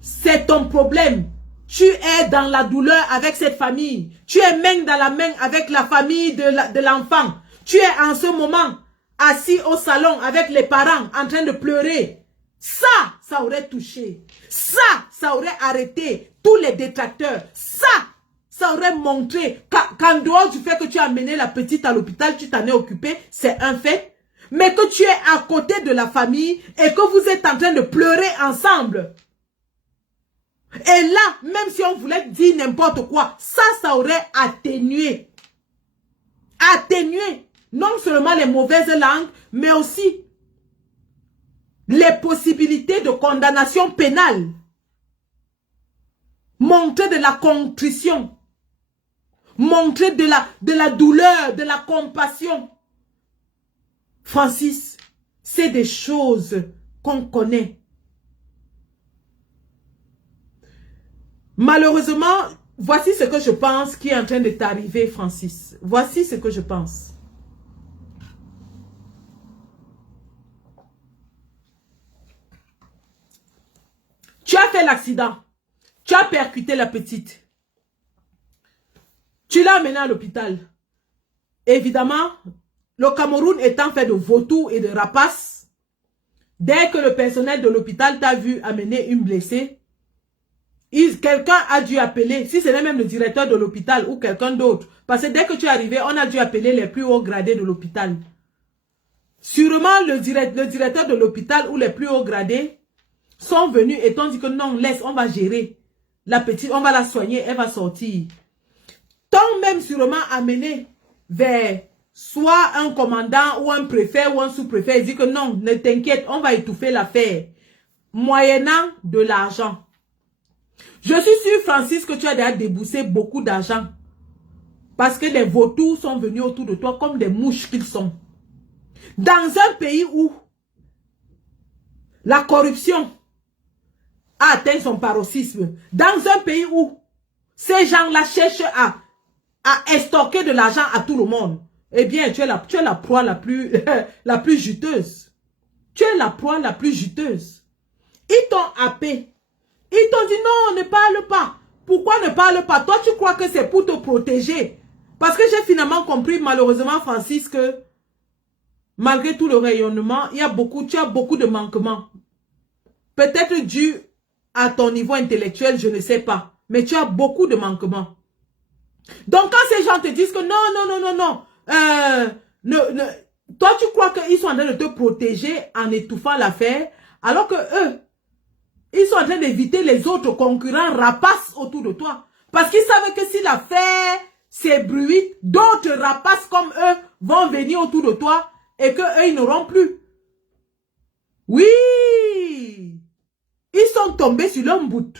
c'est ton problème. Tu es dans la douleur avec cette famille. Tu es main dans la main avec la famille de l'enfant. Tu es en ce moment assis au salon avec les parents en train de pleurer. Ça aurait touché. Ça aurait arrêté tous les détracteurs. Ça aurait montré qu'en dehors du fait que tu as amené la petite à l'hôpital, tu t'en es occupé, c'est un fait. Mais que tu es à côté de la famille et que vous êtes en train de pleurer ensemble. Et là, même si on voulait dire n'importe quoi, ça aurait atténué. Atténué. Non seulement les mauvaises langues, mais aussi les possibilités de condamnation pénale. Montrer de la contrition. Montrer de la douleur, de la compassion. Francis, c'est des choses qu'on connaît. Malheureusement, voici ce que je pense qui est en train de t'arriver, Francis. Voici ce que je pense. Tu as fait l'accident. Tu as percuté la petite. Tu l'as amenée à l'hôpital. Évidemment, le Cameroun étant fait de vautours et de rapaces, dès que le personnel de l'hôpital t'a vu amener une blessée, quelqu'un a dû appeler, si ce n'est même le directeur de l'hôpital ou quelqu'un d'autre, parce que dès que tu es arrivé, on a dû appeler les plus hauts gradés de l'hôpital. Sûrement, le directeur de l'hôpital ou les plus hauts gradés sont venus et t'ont dit que non, laisse, on va gérer. La petite, on va la soigner, elle va sortir. T'ont même sûrement amené vers soit un commandant ou un préfet ou un sous-préfet. Il dit que non, ne t'inquiète, on va étouffer l'affaire. Moyennant de l'argent. Je suis sûr, Francis, que tu as déjà déboursé beaucoup d'argent. Parce que les vautours sont venus autour de toi comme des mouches qu'ils sont. Dans un pays où la corruption a atteint son paroxysme, dans un pays où ces gens-là cherchent à estorquer de l'argent à tout le monde, eh bien, tu es la proie la plus, la plus juteuse. Tu es la proie la plus juteuse. Ils t'ont happé. Ils t'ont dit non, ne parle pas. Pourquoi ne parle pas? Toi, tu crois que c'est pour te protéger. Parce que j'ai finalement compris, malheureusement, Francis, que malgré tout le rayonnement, tu as beaucoup de manquements. Peut-être dû à ton niveau intellectuel, je ne sais pas. Mais tu as beaucoup de manquements. Donc, quand ces gens te disent que non, toi, tu crois qu'ils sont en train de te protéger en étouffant l'affaire, alors que eux, ils sont en train d'éviter les autres concurrents rapaces autour de toi. Parce qu'ils savent que si l'affaire s'ébruite, d'autres rapaces comme eux vont venir autour de toi et que eux, ils n'auront plus. Oui! Ils sont tombés sur leur bout.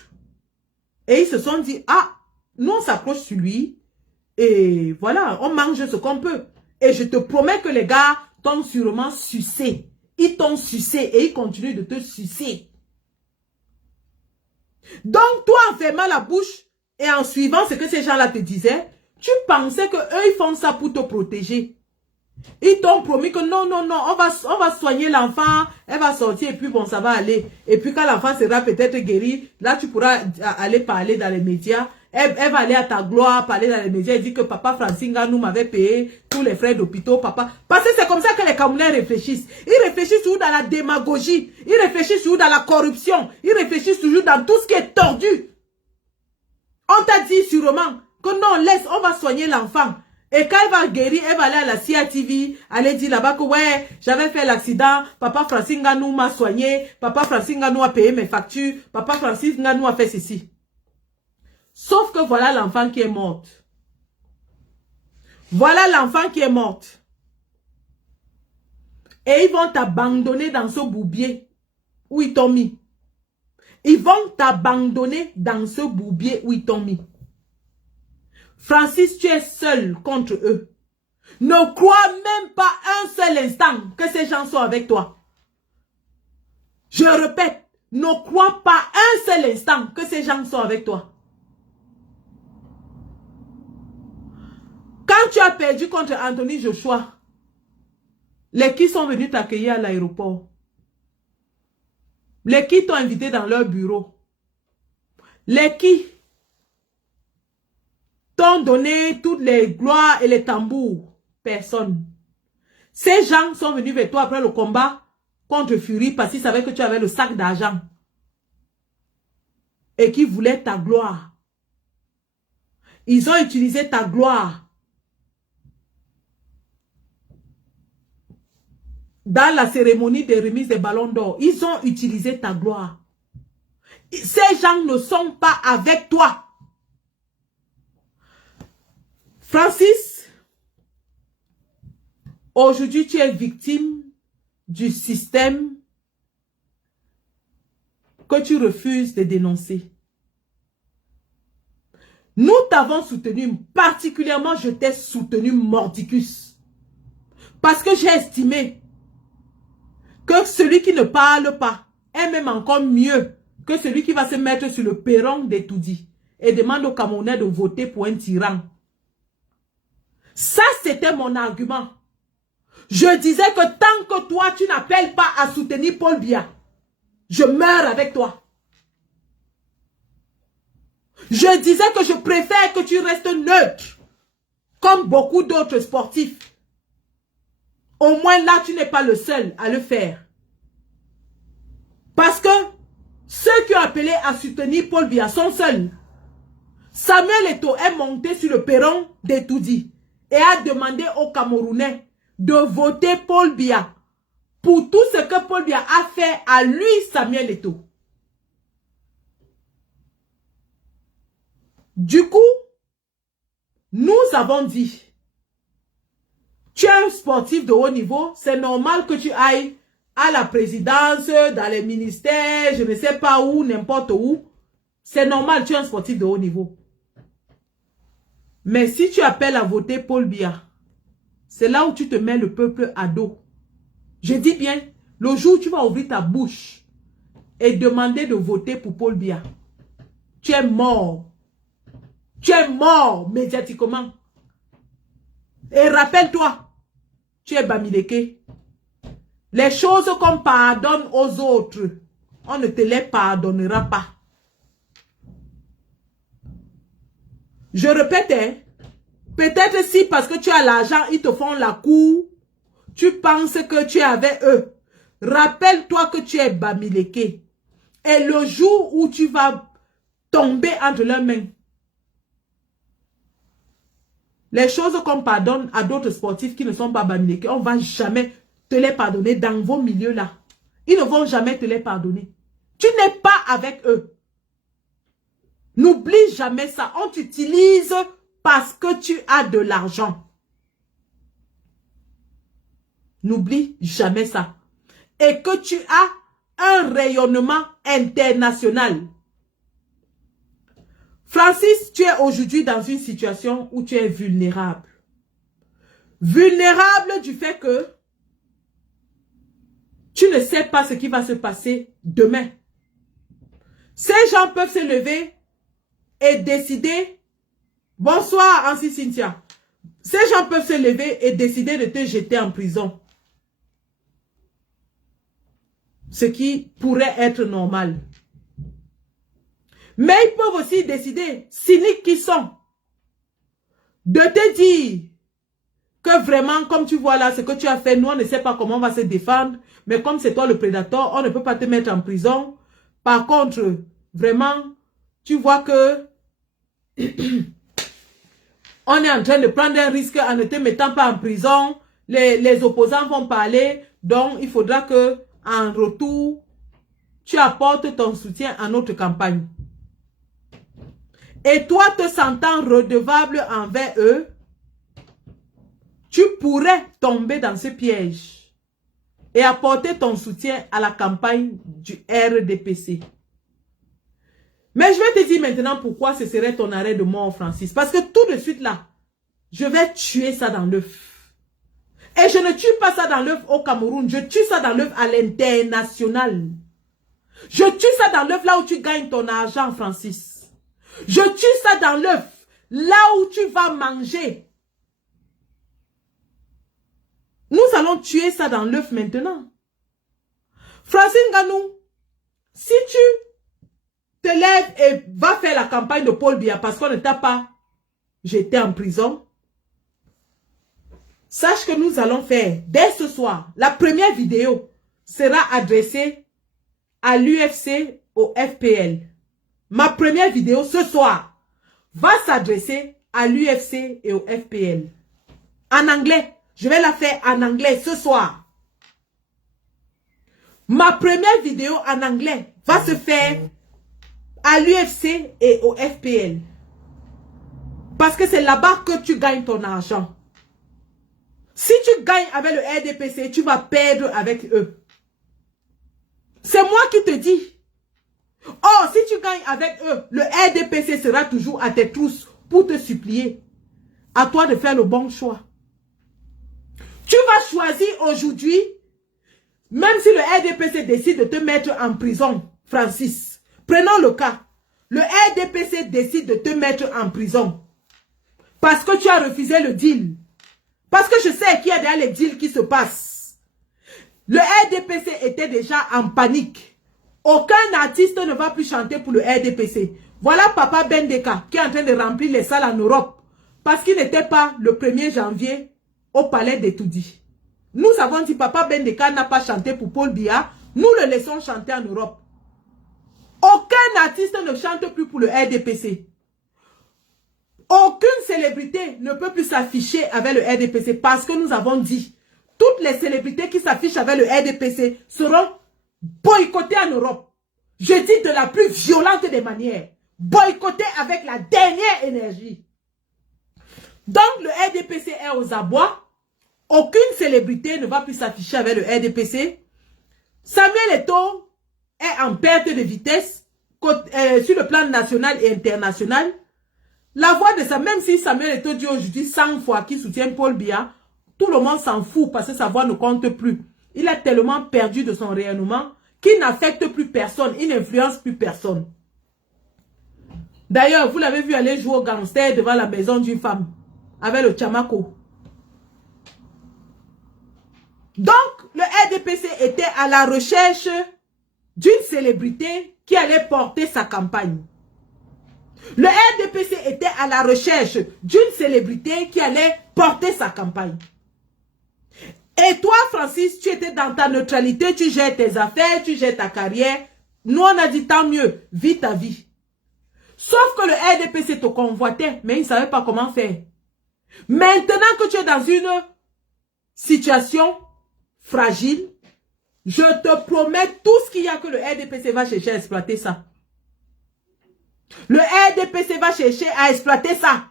Et ils se sont dit, ah, nous on s'approche sur lui. Et voilà, on mange ce qu'on peut. Et je te promets que les gars t'ont sûrement sucé. Ils t'ont sucé et ils continuent de te sucer. Donc, toi, en fermant la bouche et en suivant ce que ces gens-là te disaient, tu pensais que eux ils font ça pour te protéger. Ils t'ont promis que non, on va soigner l'enfant, elle va sortir et puis bon, ça va aller. Et puis quand l'enfant sera peut-être guéri, là tu pourras aller parler dans les médias. Elle va aller à ta gloire, parler dans les médias et dire que papa Francis Ngannou m'avait payé tous les frais d'hôpital, papa. Parce que c'est comme ça que les Camerounais réfléchissent. Ils réfléchissent toujours dans la démagogie, ils réfléchissent toujours dans la corruption, ils réfléchissent toujours dans tout ce qui est tordu. On t'a dit sûrement que non, laisse, on va soigner l'enfant. Et quand elle va guérir, elle va aller à la CITV, aller dire là-bas que ouais, j'avais fait l'accident, papa Francis Ngannou m'a soigné, papa Francis Ngannou a payé mes factures, papa Francis Ngannou a fait ceci. Sauf que voilà l'enfant qui est morte. Voilà l'enfant qui est morte. Et ils vont t'abandonner dans ce bourbier où ils t'ont mis. Ils vont t'abandonner dans ce bourbier où ils t'ont mis. Francis, tu es seul contre eux. Ne crois même pas un seul instant que ces gens sont avec toi. Je répète, ne crois pas un seul instant que ces gens sont avec toi. Quand tu as perdu contre Anthony Joshua, les qui sont venus t'accueillir à l'aéroport, les qui t'ont invité dans leur bureau, les qui t'ont donné toutes les gloires et les tambours, personne. Ces gens sont venus vers toi après le combat contre Fury parce qu'ils savaient que tu avais le sac d'argent et qu'ils voulaient ta gloire. Ils ont utilisé ta gloire dans la cérémonie de remise des ballons d'or. Ils ont utilisé ta gloire. Ces gens ne sont pas avec toi. Francis, aujourd'hui tu es victime du système que tu refuses de dénoncer. Nous t'avons soutenu, particulièrement je t'ai soutenu mordicus. Parce que j'ai estimé que celui qui ne parle pas est même encore mieux que celui qui va se mettre sur le perron des Toudi et demande aux Camerounais de voter pour un tyran. Ça, c'était mon argument. Je disais que tant que toi, tu n'appelles pas à soutenir Paul Biya, je meurs avec toi. Je disais que je préfère que tu restes neutre, comme beaucoup d'autres sportifs. Au moins là, tu n'es pas le seul à le faire. Parce que ceux qui ont appelé à soutenir Paul Biya sont seuls. Samuel Eto'o est monté sur le perron des Toudi et a demandé aux Camerounais de voter Paul Biya pour tout ce que Paul Biya a fait à lui, Samuel Eto'o. Du coup, nous avons dit, tu es un sportif de haut niveau, c'est normal que tu ailles à la présidence, dans les ministères, je ne sais pas où, n'importe où. C'est normal, tu es un sportif de haut niveau. Mais si tu appelles à voter Paul Biya, c'est là où tu te mets le peuple à dos. Je dis bien, le jour où tu vas ouvrir ta bouche et demander de voter pour Paul Biya, tu es mort. Tu es mort médiatiquement. Et rappelle-toi, tu es Bamileke. Les choses qu'on pardonne aux autres, on ne te les pardonnera pas. Je répète, hein, peut-être si parce que tu as l'argent, ils te font la cour, tu penses que tu es avec eux. Rappelle-toi que tu es Bamileke. Et le jour où tu vas tomber entre leurs mains, Les choses qu'on pardonne à d'autres sportifs qui ne sont pas Bamileke, on ne va jamais te les pardonner dans vos milieux-là. Ils ne vont jamais te les pardonner. Tu n'es pas avec eux. N'oublie jamais ça. On t'utilise parce que tu as de l'argent. N'oublie jamais ça. Et que tu as un rayonnement international. Francis, tu es aujourd'hui dans une situation où tu es vulnérable. Vulnérable du fait que tu ne sais pas ce qui va se passer demain. Ces gens peuvent se lever et décider. Bonsoir, Ansi Cynthia. Ces gens peuvent se lever et décider de te jeter en prison. Ce qui pourrait être normal. Mais ils peuvent aussi décider, cyniques qui sont, de te dire que vraiment, comme tu vois là, ce que tu as fait, nous, on ne sait pas comment on va se défendre. Mais comme c'est toi le prédateur, on ne peut pas te mettre en prison. Par contre, vraiment, tu vois que on est en train de prendre un risque en ne te mettant pas en prison. Les opposants vont parler. Donc, il faudra que, en retour, tu apportes ton soutien à notre campagne. Et toi, te sentant redevable envers eux, tu pourrais tomber dans ce piège et apporter ton soutien à la campagne du RDPC. Mais je vais te dire maintenant pourquoi ce serait ton arrêt de mort, Francis. Parce que tout de suite là, je vais tuer ça dans l'œuf. Et je ne tue pas ça dans l'œuf au Cameroun, je tue ça dans l'œuf à l'international. Je tue ça dans l'œuf là où tu gagnes ton argent, Francis. Je tue ça dans l'œuf, là où tu vas manger. Nous allons tuer ça dans l'œuf maintenant. Francis Nganou, si tu te lèves et vas faire la campagne de Paul Biya parce qu'on ne t'a pas jeté en prison, sache que nous allons faire, dès ce soir, la première vidéo sera adressée à l'UFC, au FPL. Ma première vidéo ce soir va s'adresser à l'UFC et au FPL. En anglais. Je vais la faire en anglais ce soir. Ma première vidéo en anglais va se faire à l'UFC et au FPL. Parce que c'est là-bas que tu gagnes ton argent. Si tu gagnes avec le RDPC, tu vas perdre avec eux. C'est moi qui te dis. Oh, si tu gagnes avec eux, le RDPC sera toujours à tes trousses pour te supplier. À toi de faire le bon choix. Tu vas choisir aujourd'hui, même si le RDPC décide de te mettre en prison, Francis. Prenons le cas. Le RDPC décide de te mettre en prison. Parce que tu as refusé le deal. Parce que je sais qu'il y a derrière les deals qui se passent. Le RDPC était déjà en panique. Aucun artiste ne va plus chanter pour le RDPC. Voilà Papa Bendeka qui est en train de remplir les salles en Europe. Parce qu'il n'était pas le 1er janvier au palais d'Etoudi. Nous avons dit Papa Bendeka n'a pas chanté pour Paul Biya. Nous le laissons chanter en Europe. Aucun artiste ne chante plus pour le RDPC. Aucune célébrité ne peut plus s'afficher avec le RDPC parce que nous avons dit toutes les célébrités qui s'affichent avec le RDPC seront boycottées en Europe. Je dis de la plus violente des manières. Boycottées avec la dernière énergie. Donc le RDPC est aux abois. Aucune célébrité ne va plus s'afficher avec le RDPC. Samuel Eto'o est en perte de vitesse sur le plan national et international. La voix de ça, même si Samuel Eto'o dit aujourd'hui 100 fois qu'il soutient Paul Biya, tout le monde s'en fout parce que sa voix ne compte plus. Il est tellement perdu de son rayonnement qu'il n'affecte plus personne, il n'influence plus personne. D'ailleurs, vous l'avez vu aller jouer au gangster devant la maison d'une femme, avec le Chamako. Donc, le RDPC était à la recherche d'une célébrité qui allait porter sa campagne. Le RDPC était à la recherche d'une célébrité qui allait porter sa campagne. Et toi, Francis, tu étais dans ta neutralité, tu gères tes affaires, tu gères ta carrière. Nous, on a dit tant mieux, vis ta vie. Sauf que le RDPC te convoitait, mais il ne savait pas comment faire. Maintenant que tu es dans une situation fragile, je te promets tout ce qu'il y a que le RDPC va chercher à exploiter ça. Le RDPC va chercher à exploiter ça.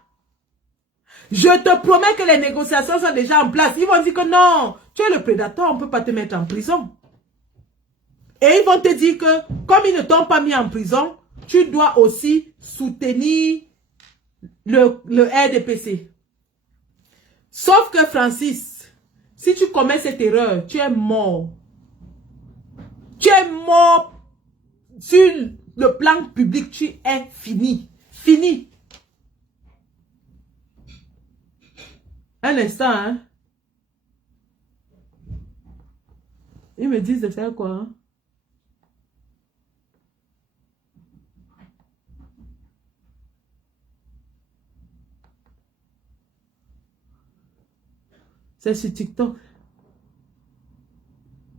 Je te promets que les négociations sont déjà en place. Ils vont dire que non, tu es le prédateur, on ne peut pas te mettre en prison. Et ils vont te dire que comme ils ne t'ont pas mis en prison, tu dois aussi soutenir le RDPC. Sauf que Francis, si tu commets cette erreur, tu es mort. Tu es mort sur le plan public, tu es fini. Fini. Un instant, hein. Ils me disent de faire quoi, hein? C'est sur TikTok.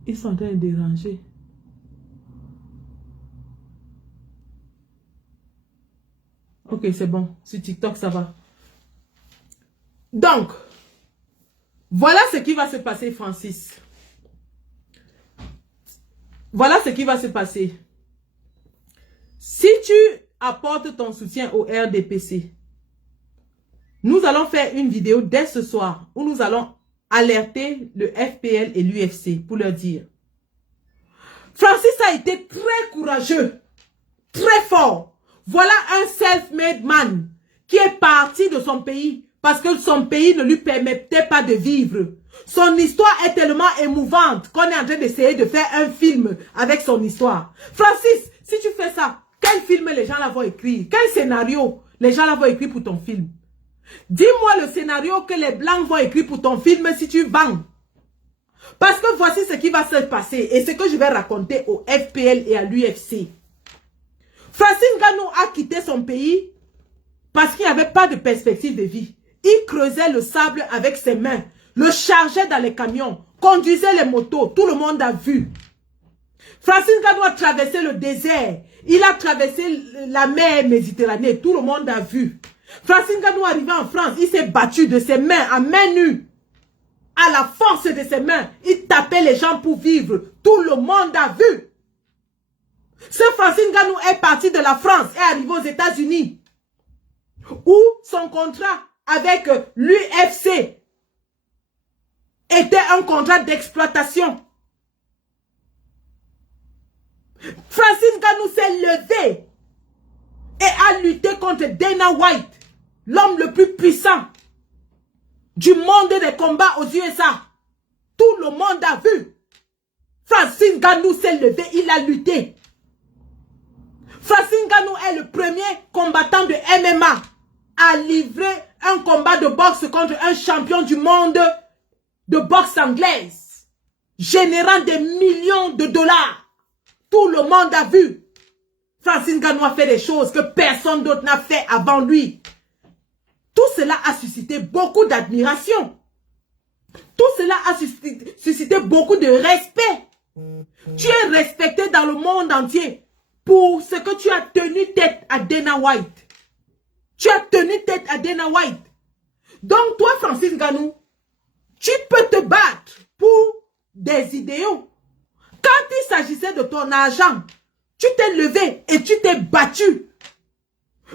Ils sont en train de déranger. Ok, c'est bon. Sur TikTok, ça va. Donc, voilà ce qui va se passer, Francis. Voilà ce qui va se passer. Si tu apportes ton soutien au RDPC, nous allons faire une vidéo dès ce soir où nous allons alerter le FPL et l'UFC pour leur dire. Francis a été très courageux, très fort. Voilà un self-made man qui est parti de son pays parce que son pays ne lui permettait pas de vivre. Son histoire est tellement émouvante qu'on est en train d'essayer de faire un film avec son histoire. Francis, si tu fais ça, quel film les gens là vont écrire? Quel scénario les gens là vont écrire pour ton film? Dis-moi le scénario que les Blancs vont écrire pour ton film si tu vends. Parce que voici ce qui va se passer et ce que je vais raconter au FPL et à l'UFC. Francis Ngannou a quitté son pays parce qu'il n'y avait pas de perspective de vie. Il creusait le sable avec ses mains, le chargeait dans les camions, conduisait les motos, tout le monde a vu. Francis Ngannou a traversé le désert, il a traversé la mer Méditerranée, tout le monde a vu. Francis Ngannou arrivé en France, il s'est battu de ses mains à main nue. À la force de ses mains, il tapait les gens pour vivre. Tout le monde a vu. Ce Francis Ngannou est parti de la France et arrivé aux États-Unis, où son contrat avec l'UFC était un contrat d'exploitation. Francis Ngannou s'est levé et a lutté contre Dana White, l'homme le plus puissant du monde des combats aux USA. Tout le monde a vu. Francis Ngannou s'est levé, il a lutté. Francis Ngannou est le premier combattant de MMA à livrer un combat de boxe contre un champion du monde de boxe anglaise, générant des millions de dollars. Tout le monde a vu. Francis Ngannou a fait des choses que personne d'autre n'a fait avant lui. Tout cela a suscité beaucoup d'admiration. Tout cela a suscité beaucoup de respect. Tu es respecté dans le monde entier pour ce que tu as tenu tête à Dana White. Tu as tenu tête à Dana White. Donc toi, Francis Ngannou, tu peux te battre pour des idéaux. Quand il s'agissait de ton argent, tu t'es levé et tu t'es battu.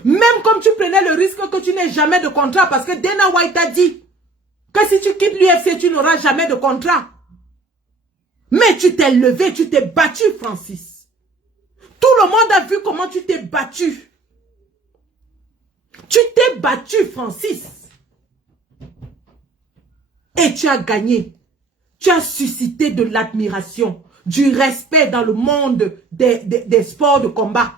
Même comme tu prenais le risque que tu n'aies jamais de contrat parce que Dana White a dit que si tu quittes l'UFC, tu n'auras jamais de contrat. Mais tu t'es levé, tu t'es battu, Francis. Tout le monde a vu comment tu t'es battu. Tu t'es battu, Francis. Et tu as gagné. Tu as suscité de l'admiration, du respect dans le monde des sports de combat.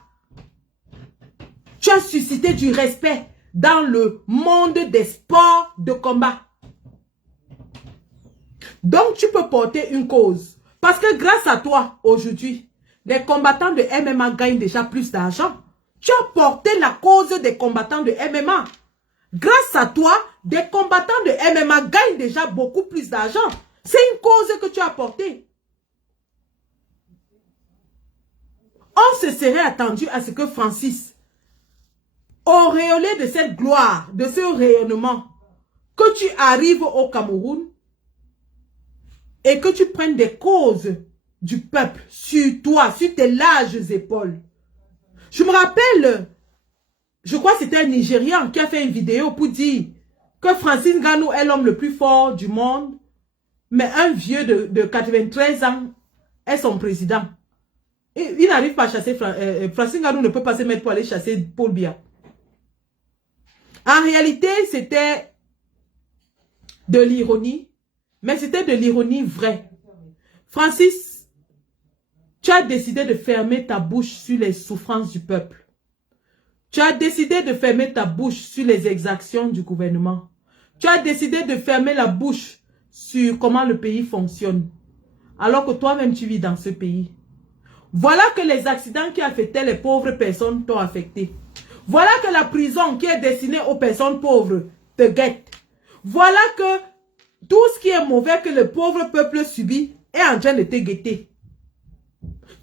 Tu as suscité du respect dans le monde des sports de combat. Donc, tu peux porter une cause. Parce que grâce à toi, aujourd'hui, les combattants de MMA gagnent déjà plus d'argent. Tu as porté la cause des combattants de MMA. Grâce à toi, des combattants de MMA gagnent déjà beaucoup plus d'argent. C'est une cause que tu as portée. On se serait attendu à ce que Francis, auréolé de cette gloire, de ce rayonnement, que tu arrives au Cameroun et que tu prennes des causes du peuple sur toi, sur tes larges épaules. Je me rappelle, je crois que c'était un Nigérian qui a fait une vidéo pour dire que Francis Ngannou est l'homme le plus fort du monde, mais un vieux de 93 ans est son président. Et il n'arrive pas à chasser, Francis Ngannou ne peut pas se mettre pour aller chasser Paul Biya. En réalité, c'était de l'ironie, mais c'était de l'ironie vraie. Francis, tu as décidé de fermer ta bouche sur les souffrances du peuple. Tu as décidé de fermer ta bouche sur les exactions du gouvernement. Tu as décidé de fermer la bouche sur comment le pays fonctionne. Alors que toi-même, tu vis dans ce pays. Voilà que les accidents qui affectaient les pauvres personnes t'ont affecté. Voilà que la prison qui est destinée aux personnes pauvres te guette. Voilà que tout ce qui est mauvais que le pauvre peuple subit est en train de te guetter.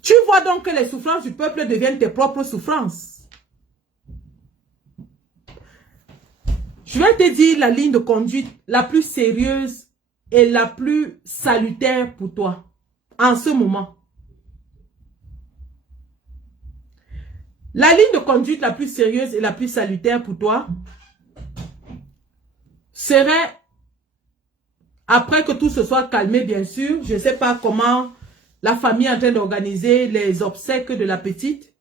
Tu vois donc que les souffrances du peuple deviennent tes propres souffrances. Je vais te dire la ligne de conduite la plus sérieuse et la plus salutaire pour toi en ce moment. La ligne de conduite la plus sérieuse et la plus salutaire pour toi serait, après que tout se soit calmé, bien sûr, je ne sais pas comment la famille est en train d'organiser les obsèques de la petite,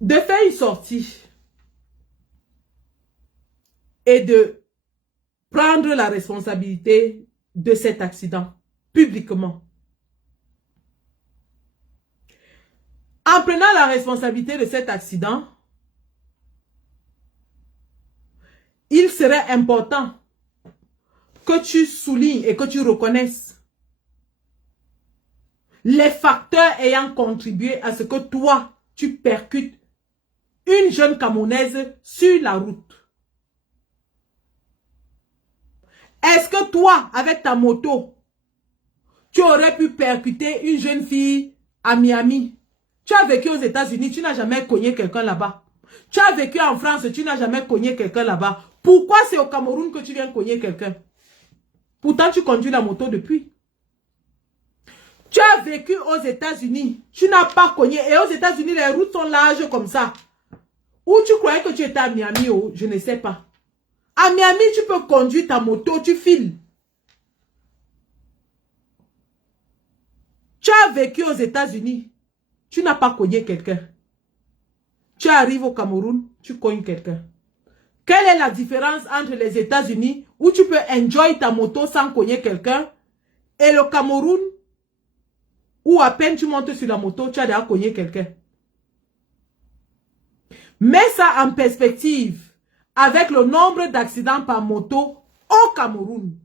de faire une sortie et de prendre la responsabilité de cet accident publiquement. En prenant la responsabilité de cet accident, il serait important que tu soulignes et que tu reconnaisses les facteurs ayant contribué à ce que toi, tu percutes une jeune Camerounaise sur la route. Est-ce que toi, avec ta moto, tu aurais pu percuter une jeune fille à Miami? Tu as vécu aux États-Unis, tu n'as jamais cogné quelqu'un là-bas. Tu as vécu en France, tu n'as jamais cogné quelqu'un là-bas. Pourquoi c'est au Cameroun que tu viens cogner quelqu'un? Pourtant, tu conduis la moto depuis. Tu as vécu aux États-Unis, tu n'as pas cogné. Et aux États-Unis, les routes sont larges comme ça. Ou tu croyais que tu étais à Miami, oh, je ne sais pas. À Miami, tu peux conduire ta moto, tu files. Tu as vécu aux États-Unis. Tu n'as pas cogné quelqu'un. Tu arrives au Cameroun, tu cognes quelqu'un. Quelle est la différence entre les États-Unis où tu peux enjoy ta moto sans cogner quelqu'un et le Cameroun où à peine tu montes sur la moto, tu as déjà cogné quelqu'un? Mets ça en perspective avec le nombre d'accidents par moto au Cameroun.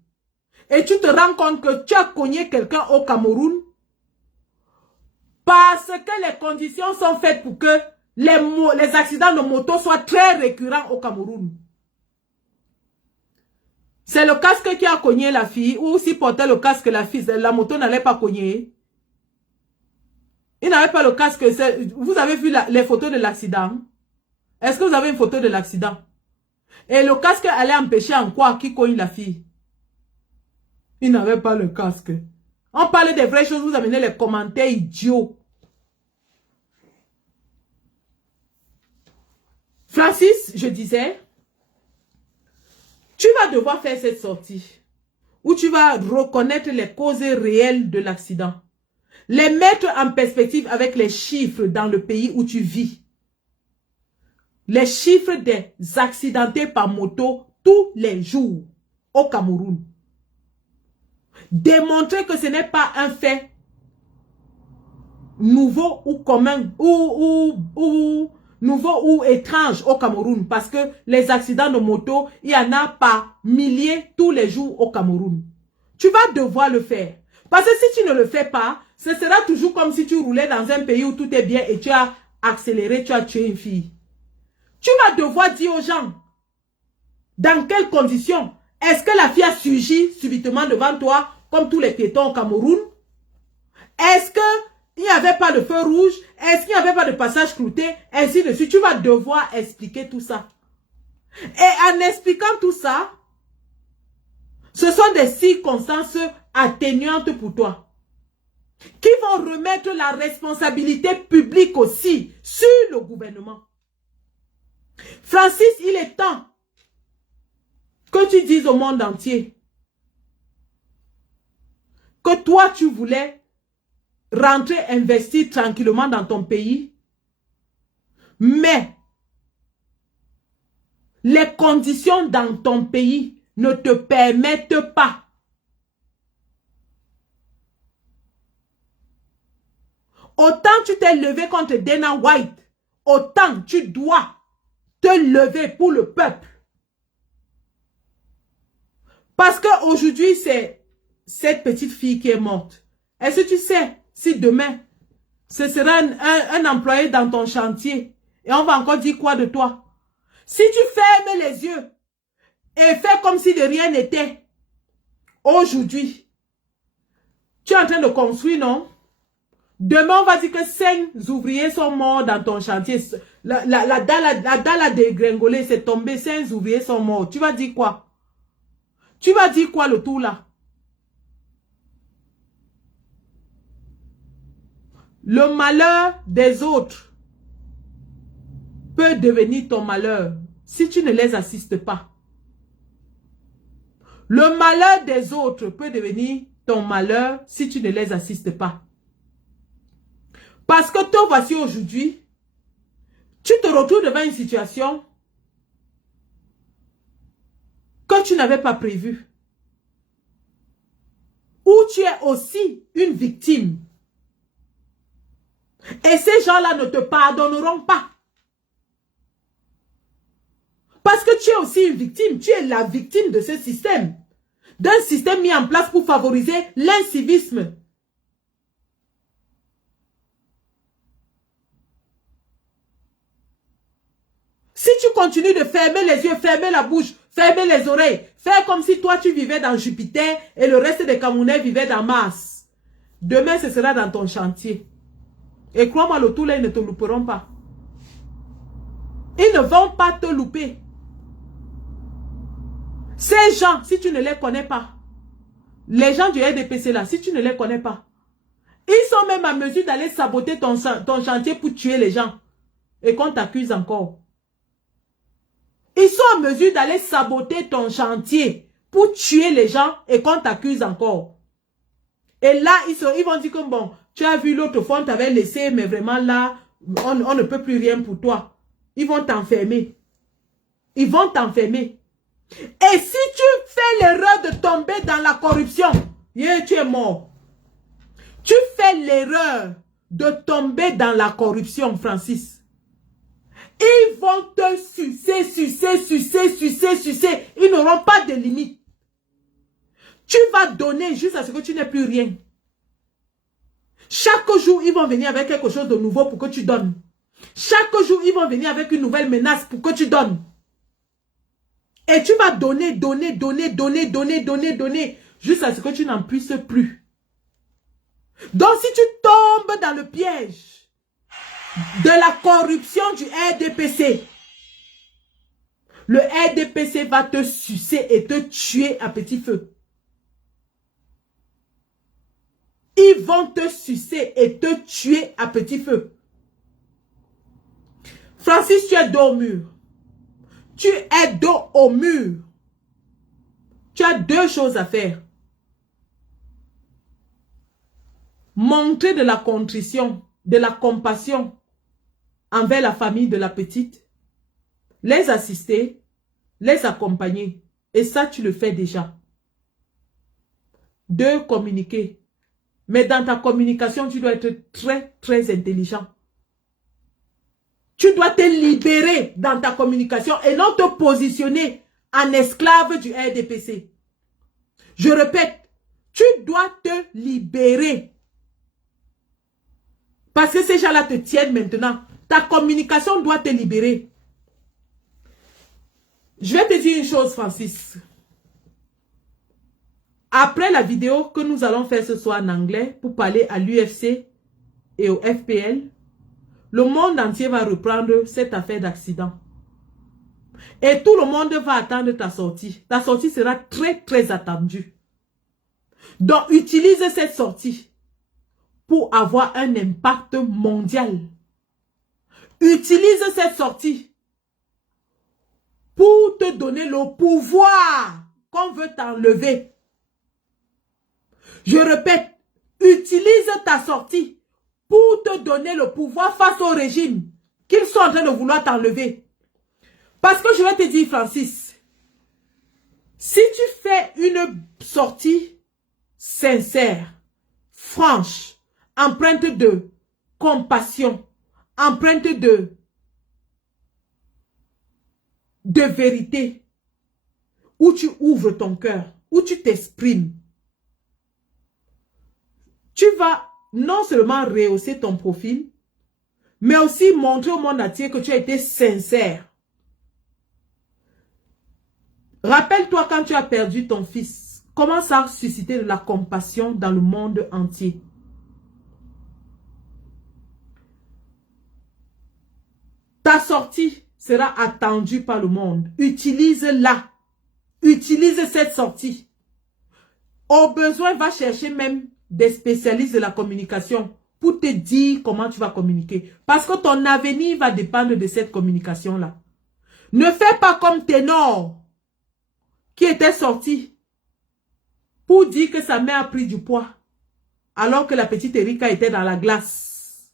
Et tu te rends compte que tu as cogné quelqu'un au Cameroun parce que les conditions sont faites pour que les accidents de moto soient très récurrents au Cameroun. C'est le casque qui a cogné la fille, ou s'il portait le casque, la moto n'allait pas cogner. Il n'avait pas le casque. Vous avez vu les photos de l'accident? Est-ce que vous avez une photo de l'accident? Et le casque allait empêcher en quoi qui cogne la fille? Il n'avait pas le casque. On parle des vraies choses, vous amenez les commentaires idiots. Francis, je disais, tu vas devoir faire cette sortie où tu vas reconnaître les causes réelles de l'accident. Les mettre en perspective avec les chiffres dans le pays où tu vis. Les chiffres des accidentés par moto tous les jours au Cameroun. Démontrer que ce n'est pas un fait nouveau ou commun nouveau ou étrange au Cameroun, parce que les accidents de moto, il y en a par milliers tous les jours au Cameroun. Tu vas devoir le faire. Parce que si tu ne le fais pas, ce sera toujours comme si tu roulais dans un pays où tout est bien et tu as accéléré, tu as tué une fille. Tu vas devoir dire aux gens, dans quelles conditions est-ce que la fille a surgi subitement devant toi, comme tous les piétons au Cameroun? Est-ce qu'il n'y avait pas de feu rouge? Est-ce qu'il n'y avait pas de passage clouté? Ainsi de suite. Tu vas devoir expliquer tout ça. Et en expliquant tout ça, ce sont des circonstances atténuantes pour toi, qui vont remettre la responsabilité publique aussi sur le gouvernement. Francis, il est temps que tu dises au monde entier que toi, tu voulais rentrer investir tranquillement dans ton pays, mais les conditions dans ton pays ne te permettent pas. Autant tu t'es levé contre Dana White, autant tu dois te lever pour le peuple. Parce qu'aujourd'hui, c'est cette petite fille qui est morte. Est-ce que tu sais si demain, ce sera un employé dans ton chantier et on va encore dire quoi de toi? Si tu fermes les yeux et fais comme si de rien n'était, aujourd'hui, tu es en train de construire, non? Demain, on va dire que 5 ouvriers sont morts dans ton chantier. La dalle a dégringolé, c'est tombé, 5 ouvriers sont morts. Tu vas dire quoi? Tu vas dire quoi le tout là? Le malheur des autres peut devenir ton malheur si tu ne les assistes pas. Le malheur des autres peut devenir ton malheur si tu ne les assistes pas. Parce que te voici aujourd'hui, tu te retrouves devant une situation que tu n'avais pas prévue. Où tu es aussi une victime. Et ces gens-là ne te pardonneront pas. Parce que tu es aussi une victime. Tu es la victime de ce système. D'un système mis en place pour favoriser l'incivisme. Si tu continues de fermer les yeux, fermer la bouche, fermer les oreilles, faire comme si toi tu vivais dans Jupiter et le reste des Camerounais vivaient dans Mars, demain ce sera dans ton chantier. Et crois-moi, le tout là, ils ne te louperont pas. Ils ne vont pas te louper. Ces gens, si tu ne les connais pas, les gens du RDPC là, si tu ne les connais pas, ils sont même à mesure d'aller saboter ton chantier pour tuer les gens. Et qu'on t'accuse encore. Ils sont en mesure d'aller saboter ton chantier pour tuer les gens et qu'on t'accuse encore. Et là, ils vont dire que bon, tu as vu l'autre fois, on t'avait laissé, mais vraiment là, on ne peut plus rien pour toi. Ils vont t'enfermer. Ils vont t'enfermer. Et si tu fais l'erreur de tomber dans la corruption, yeah, tu es mort. Tu fais l'erreur de tomber dans la corruption, Francis. Ils vont te sucer, sucer, sucer, sucer, sucer. Ils n'auront pas de limite. Tu vas donner jusqu'à ce que tu n'aies plus rien. Chaque jour, ils vont venir avec quelque chose de nouveau pour que tu donnes. Chaque jour, ils vont venir avec une nouvelle menace pour que tu donnes. Et tu vas donner, donner, donner, donner, donner, donner, donner, jusqu'à ce que tu n'en puisses plus. Donc, si tu tombes dans le piège de la corruption du RDPC, le RDPC va te sucer et te tuer à petit feu. Ils vont te sucer et te tuer à petit feu. Francis, tu es dos au mur. Tu es dos au mur. Tu as 2 choses à faire. Montrer de la contrition, de la compassion envers la famille de la petite, les assister, les accompagner. Et ça, tu le fais déjà. 2, communiquer. Mais dans ta communication, tu dois être très, très intelligent. Tu dois te libérer dans ta communication et non te positionner en esclave du RDPC. Je répète, tu dois te libérer. Parce que ces gens-là te tiennent maintenant. Ta communication doit te libérer. Je vais te dire une chose, Francis. Après la vidéo que nous allons faire ce soir en anglais pour parler à l'UFC et au FPL, le monde entier va reprendre cette affaire d'accident. Et tout le monde va attendre ta sortie. Ta sortie sera très, très attendue. Donc, utilise cette sortie pour avoir un impact mondial. Utilise cette sortie pour te donner le pouvoir qu'on veut t'enlever. Je répète, utilise ta sortie pour te donner le pouvoir face au régime qu'ils sont en train de vouloir t'enlever. Parce que je vais te dire, Francis, si tu fais une sortie sincère, franche, empreinte de compassion, empreinte de vérité, où tu ouvres ton cœur, où tu t'exprimes, tu vas non seulement rehausser ton profil, mais aussi montrer au monde entier que tu as été sincère. Rappelle-toi quand tu as perdu ton fils, comment ça a suscité de la compassion dans le monde entier. Ta sortie sera attendue par le monde. Utilise-la. Utilise cette sortie. Au besoin, va chercher même des spécialistes de la communication pour te dire comment tu vas communiquer. Parce que ton avenir va dépendre de cette communication-là. Ne fais pas comme Ténor qui était sorti pour dire que sa mère a pris du poids alors que la petite Erika était dans la glace.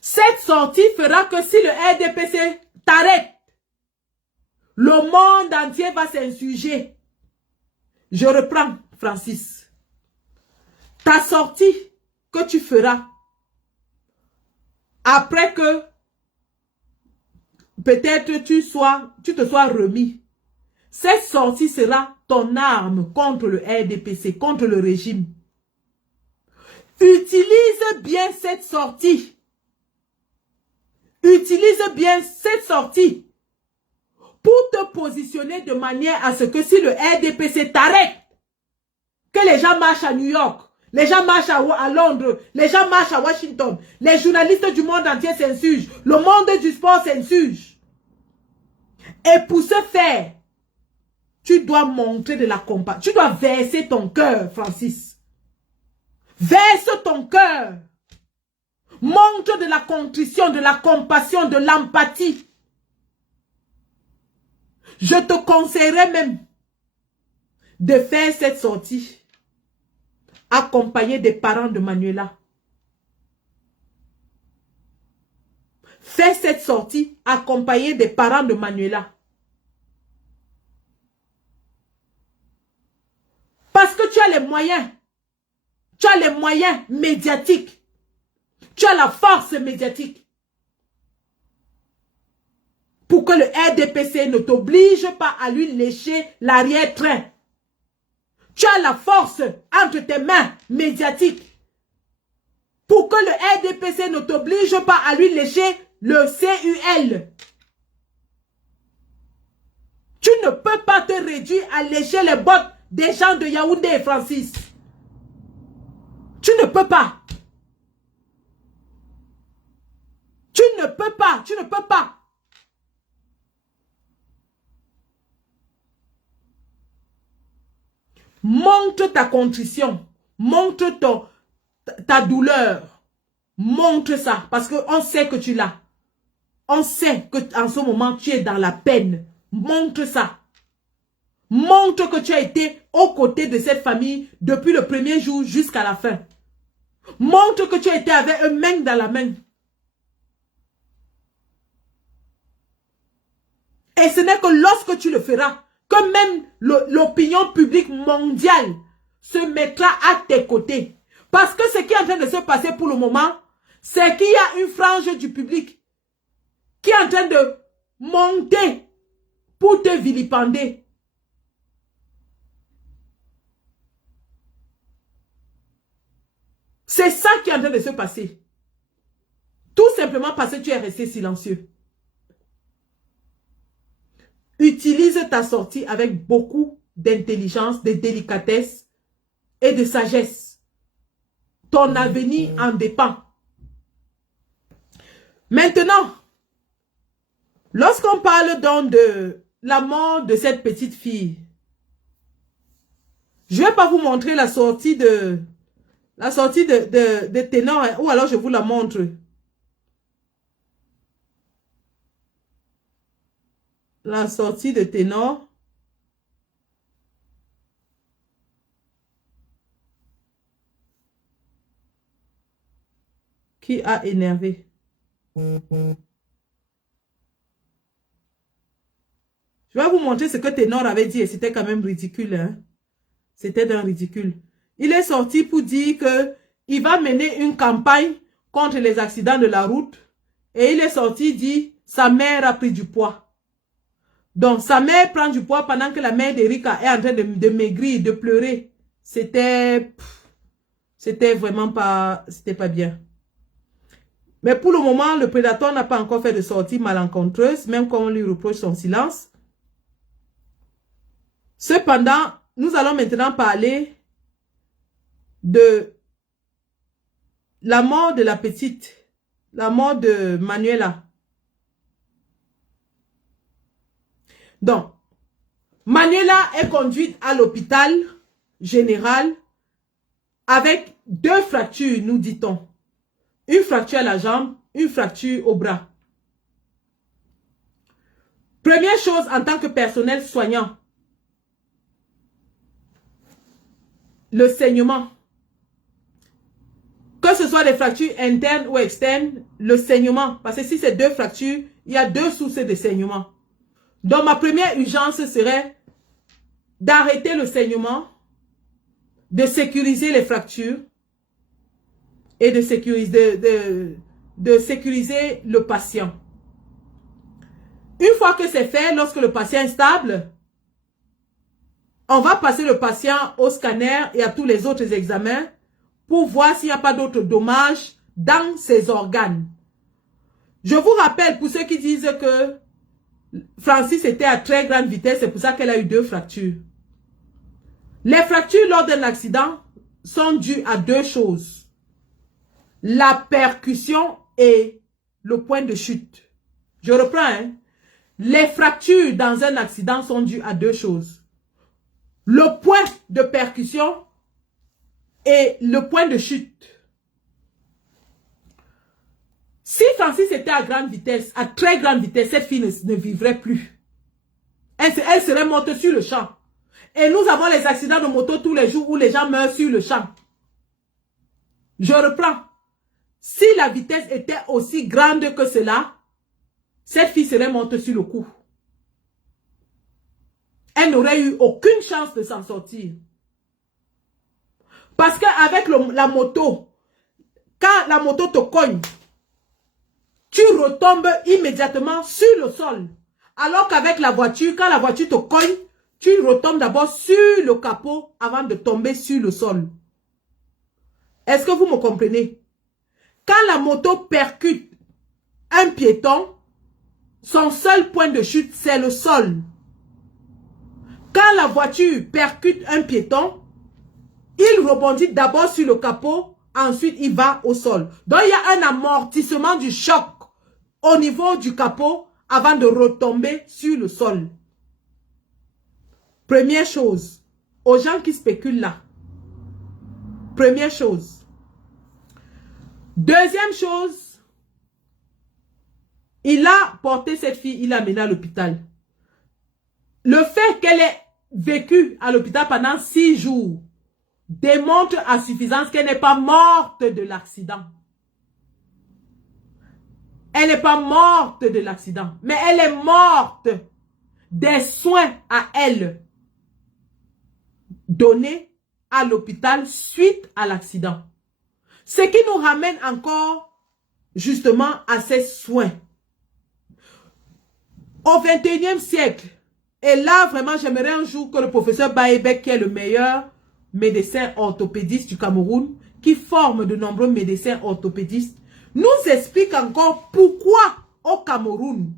Cette sortie fera que si le RDPC t'arrête, le monde entier va s'insurger. Je reprends, Francis. Ta sortie que tu feras après que peut-être tu te sois remis. Cette sortie sera ton arme contre le RDPC, contre le régime. Utilise bien cette sortie. Utilise bien cette sortie pour te positionner de manière à ce que si le RDPC t'arrête, que les gens marchent à New York, les gens marchent à Londres, les gens marchent à Washington, les journalistes du monde entier s'insurgent, le monde du sport s'insurge. Et pour ce faire, tu dois montrer de la compassion. Tu dois verser ton cœur, Francis. Verse ton cœur. Montre de la contrition, de la compassion, de l'empathie. Je te conseillerais même de faire cette sortie accompagné des parents de Manuela. Fais cette sortie accompagné des parents de Manuela. Parce que tu as les moyens. Tu as les moyens médiatiques. Tu as la force médiatique. Pour que le RDPC ne t'oblige pas à lui lécher l'arrière-train. Tu as la force entre tes mains médiatiques. Pour que le RDPC ne t'oblige pas à lui lécher le CUL. Tu ne peux pas te réduire à lécher les bottes des gens de Yaoundé et Francis. Tu ne peux pas. Tu ne peux pas. Tu ne peux pas. Montre ta contrition. Montre ta douleur. Montre ça. Parce qu'on sait que tu l'as. On sait qu'en ce moment, tu es dans la peine. Montre ça. Montre que tu as été aux côtés de cette famille depuis le premier jour jusqu'à la fin. Montre que tu as été avec eux main dans la main. Et ce n'est que lorsque tu le feras que même l'opinion publique mondiale se mettra à tes côtés. Parce que ce qui est en train de se passer pour le moment, c'est qu'il y a une frange du public qui est en train de monter pour te vilipender. C'est ça qui est en train de se passer. Tout simplement parce que tu es resté silencieux. Utilise ta sortie avec beaucoup d'intelligence, de délicatesse et de sagesse. Ton avenir en dépend. Maintenant, Lorsqu'on parle donc de la mort de cette petite fille, je ne vais pas vous montrer la sortie de Ténor, hein, ou alors je vous la montre. La sortie de Ténor. Qui a énervé. Je vais vous montrer ce que Ténor avait dit et c'était quand même ridicule. Hein? C'était d'un ridicule. Il est sorti pour dire que il va mener une campagne contre les accidents de la route. Et il est sorti dit sa mère a pris du poids. Donc sa mère prend du poids pendant que la mère d'Erika est en train de maigrir, de pleurer. C'était vraiment pas, c'était pas bien. Mais pour le moment, le prédateur n'a pas encore fait de sortie malencontreuse, même quand on lui reproche son silence. Cependant, nous allons maintenant parler de la mort de la petite, la mort de Manuela. Donc, Manuela est conduite à l'hôpital général avec 2 fractures, nous dit-on. Une fracture à la jambe, une fracture au bras. Première chose en tant que personnel soignant, le saignement. Que ce soit des fractures internes ou externes, le saignement. Parce que si c'est 2 fractures, il y a 2 sources de saignement. Donc ma première urgence serait d'arrêter le saignement, de sécuriser les fractures et de sécuriser le patient. Une fois que c'est fait, lorsque le patient est stable, on va passer le patient au scanner et à tous les autres examens pour voir s'il n'y a pas d'autres dommages dans ses organes. Je vous rappelle, pour ceux qui disent que Francis était à très grande vitesse, c'est pour ça qu'elle a eu 2 fractures. Les fractures lors d'un accident sont dues à 2 choses. La percussion et le point de chute. Je reprends, hein. Les fractures dans un accident sont dues à 2 choses. Le point de percussion et le point de chute. Si Francis était à grande vitesse, à très grande vitesse, cette fille ne vivrait plus. Elle serait morte sur le champ. Et nous avons les accidents de moto tous les jours où les gens meurent sur le champ. Je reprends. Si la vitesse était aussi grande que cela, cette fille serait morte sur le coup. Elle n'aurait eu aucune chance de s'en sortir. Parce qu'avec la moto, quand la moto te cogne, tu retombes immédiatement sur le sol. Alors qu'avec la voiture, quand la voiture te cogne, tu retombes d'abord sur le capot avant de tomber sur le sol. Est-ce que vous me comprenez? Quand la moto percute un piéton, son seul point de chute, c'est le sol. Quand la voiture percute un piéton, il rebondit d'abord sur le capot, ensuite il va au sol. Donc il y a un amortissement du choc au niveau du capot avant de retomber sur le sol. Première chose, aux gens qui spéculent là. Première chose. Deuxième chose, il a porté cette fille, il l'a amenée à l'hôpital. Le fait qu'elle ait vécu à l'hôpital pendant 6 jours démontre à suffisance qu'elle n'est pas morte de l'accident. Elle n'est pas morte de l'accident, mais elle est morte des soins à elle donnés à l'hôpital suite à l'accident. Ce qui nous ramène encore justement à ces soins. Au 21e siècle, et là vraiment j'aimerais un jour que le professeur Baebek, qui est le meilleur médecin orthopédiste du Cameroun, qui forme de nombreux médecins orthopédistes, nous explique encore pourquoi au Cameroun,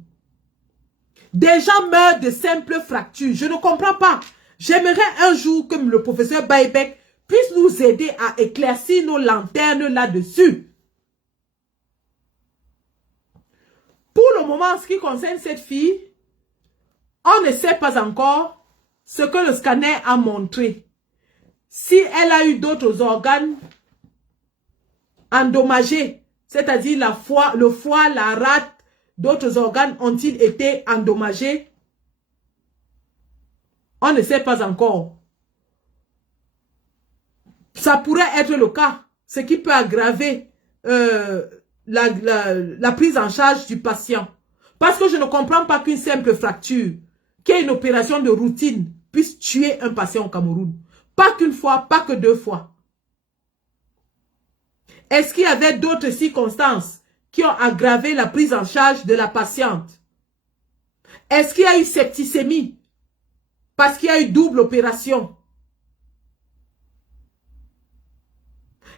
des gens meurent de simples fractures. Je ne comprends pas. J'aimerais un jour que le professeur Baebek puisse nous aider à éclaircir nos lanternes là-dessus. Pour le le moment, en ce qui concerne cette fille, on ne sait pas encore ce que le scanner a montré. Si elle a eu d'autres organes endommagés, c'est-à-dire le foie, la rate, d'autres organes ont-ils été endommagés? On ne sait pas encore. Ça pourrait être le cas, ce qui peut aggraver la prise en charge du patient. Parce que je ne comprends pas qu'une simple fracture, qui est une opération de routine, puisse tuer un patient au Cameroun. Pas qu'une fois, pas que 2 fois. Est-ce qu'il y avait d'autres circonstances qui ont aggravé la prise en charge de la patiente? Est-ce qu'il y a eu septicémie? Parce qu'il y a eu double opération.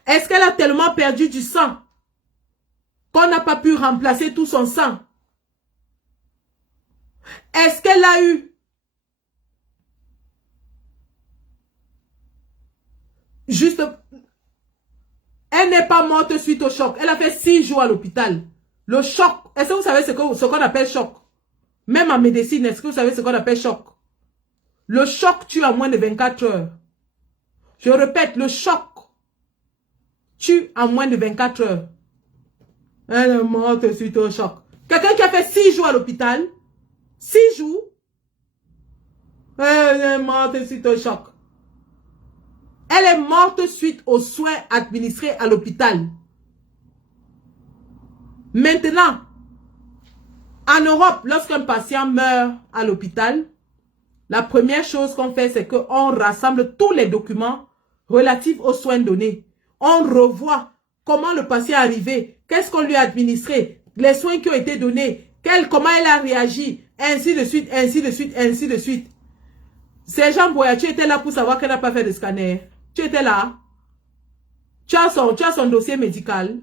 Est-ce qu'elle a tellement perdu du sang qu'on n'a pas pu remplacer tout son sang? Est-ce qu'elle a eu juste... Elle n'est pas morte suite au choc. Elle a fait 6 jours à l'hôpital. Le choc, est-ce que vous savez ce qu'on appelle choc? Même en médecine, est-ce que vous savez ce qu'on appelle choc? Le choc tue en moins de 24 heures. Je répète, le choc tue en moins de 24 heures. Elle est morte suite au choc. Quelqu'un qui a fait 6 jours à l'hôpital, 6 jours, elle est morte suite au choc. Elle est morte suite aux soins administrés à l'hôpital. Maintenant, en Europe, lorsqu'un patient meurt à l'hôpital, la première chose qu'on fait, c'est qu'on rassemble tous les documents relatifs aux soins donnés. On revoit comment le patient est arrivé, qu'est-ce qu'on lui a administré, les soins qui ont été donnés, comment elle a réagi, ainsi de suite, ainsi de suite, ainsi de suite. Sergent Boya, tu étais là pour savoir qu'elle n'a pas fait de scanner. Tu étais là. Tu as son dossier médical.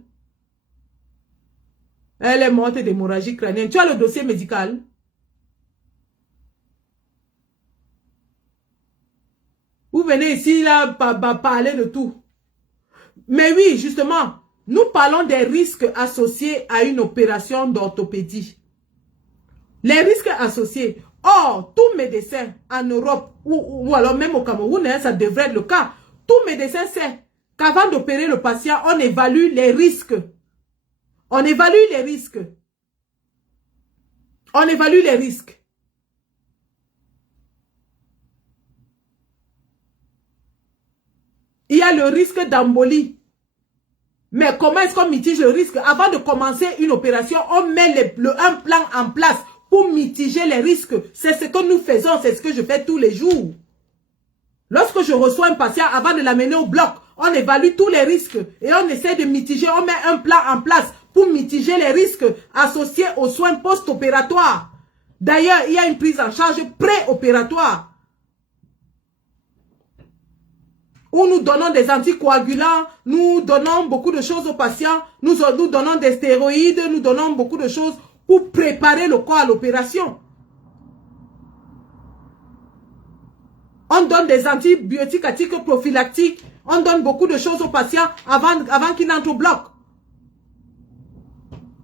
Elle est morte d'hémorragie crânienne. Tu as le dossier médical. Vous venez ici, là, parler de tout. Mais oui, justement, nous parlons des risques associés à une opération d'orthopédie. Les risques associés. Or, tout médecin en Europe, ou alors même au Cameroun, hein, ça devrait être le cas. Tout médecin sait qu'avant d'opérer le patient, on évalue les risques. On évalue les risques. On évalue les risques. Il y a le risque d'embolie. Mais comment est-ce qu'on mitige le risque? Avant de commencer une opération, on met un plan en place pour mitiger les risques. C'est ce que nous faisons, c'est ce que je fais tous les jours. Lorsque je reçois un patient, avant de l'amener au bloc, on évalue tous les risques et on essaie de mitiger, on met un plan en place pour mitiger les risques associés aux soins post-opératoires. D'ailleurs, il y a une prise en charge pré-opératoire où nous donnons des anticoagulants, nous donnons beaucoup de choses aux patients, nous donnons des stéroïdes, nous donnons beaucoup de choses pour préparer le corps à l'opération. On donne des antibiotiques à titre prophylactique, on donne beaucoup de choses aux patients avant qu'il n'entre au bloc.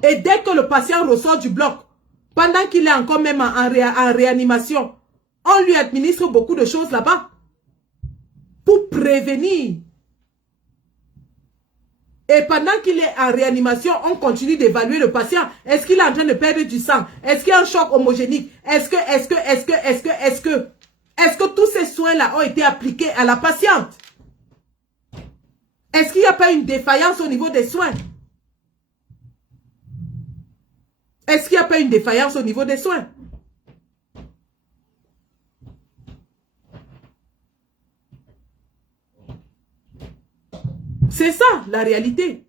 Et dès que le patient ressort du bloc, pendant qu'il est encore même en réanimation, on lui administre beaucoup de choses là-bas pour prévenir. Et pendant qu'il est en réanimation, on continue d'évaluer le patient. Est-ce qu'il est en train de perdre du sang? Est-ce qu'il y a un choc homogénique? Est-ce que tous ces soins-là ont été appliqués à la patiente? Est-ce qu'il n'y a pas une défaillance au niveau des soins? Est-ce qu'il n'y a pas une défaillance au niveau des soins? C'est ça, la réalité.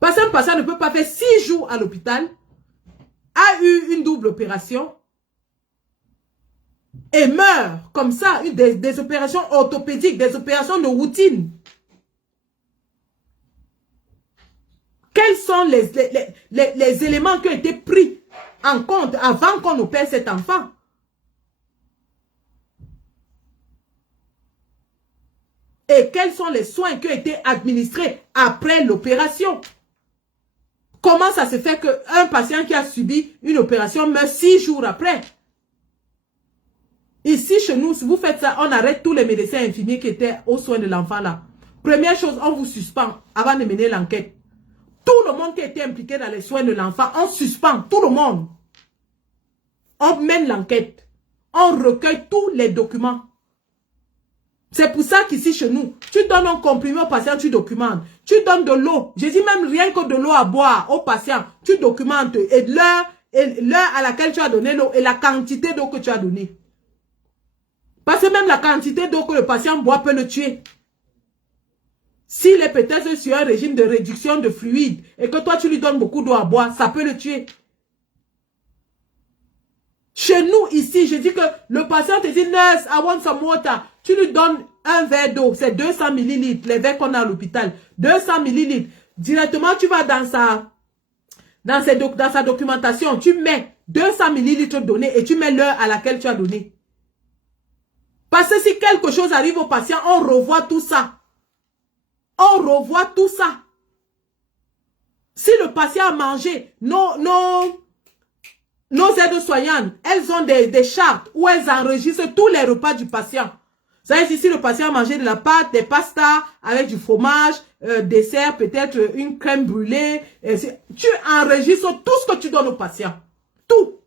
Parce qu'un patient ne peut pas faire 6 jours à l'hôpital, a eu une double opération et meurt comme ça, des opérations orthopédiques, des opérations de routine. Quels sont les éléments qui ont été pris en compte avant qu'on opère cet enfant? Et quels sont les soins qui ont été administrés après l'opération? Comment ça se fait qu'un patient qui a subi une opération meurt 6 jours après? Ici, chez nous, si vous faites ça, on arrête tous les médecins infirmiers qui étaient aux soins de l'enfant là. Première chose, on vous suspend avant de mener l'enquête. Tout le monde qui était impliqué dans les soins de l'enfant, on suspend tout le monde. On mène l'enquête. On recueille tous les documents. C'est pour ça qu'ici, chez nous, tu donnes un comprimé au patient, tu documentes. Tu donnes de l'eau. Je dis même rien que de l'eau à boire au patient. Tu documentes. Et l'heure à laquelle tu as donné l'eau et la quantité d'eau que tu as donnée. Parce que même la quantité d'eau que le patient boit peut le tuer. S'il est peut-être sur un régime de réduction de fluide et que toi, tu lui donnes beaucoup d'eau à boire, ça peut le tuer. Chez nous, ici, je dis que le patient te dit, nurse, I want some water. Tu lui donnes un verre d'eau, c'est 200 millilitres, les verres qu'on a à l'hôpital. 200 millilitres. Directement, tu vas dans sa documentation, tu mets 200 millilitres donnés et tu mets l'heure à laquelle tu as donné. Parce que si quelque chose arrive au patient, on revoit tout ça. On revoit tout ça. Si le patient a mangé, nos aides-soignantes, elles ont des chartes où elles enregistrent tous les repas du patient. Ça veut dire si le patient a mangé de la pâte, des pastas avec du fromage, dessert, peut-être une crème brûlée. Tu enregistres tout ce que tu donnes au patient. Tout.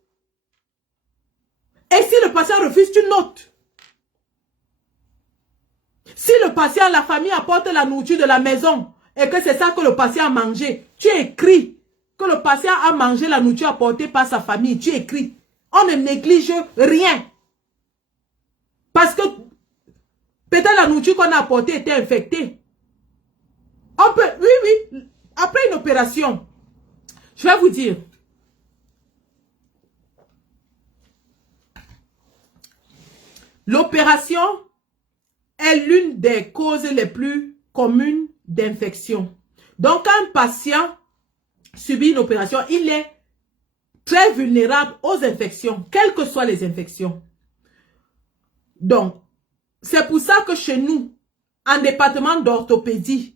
Et si le patient refuse, tu notes. Si le patient, la famille apporte la nourriture de la maison et que c'est ça que le patient a mangé, tu écris que le patient a mangé la nourriture apportée par sa famille. Tu écris. On ne néglige rien. Parce que peut-être la nourriture qu'on a apportée était infectée. On peut, oui. Après une opération, je vais vous dire. L'opération est l'une des causes les plus communes d'infection. Donc, quand un patient subit une opération, il est très vulnérable aux infections, quelles que soient les infections. Donc, c'est pour ça que chez nous, en département d'orthopédie,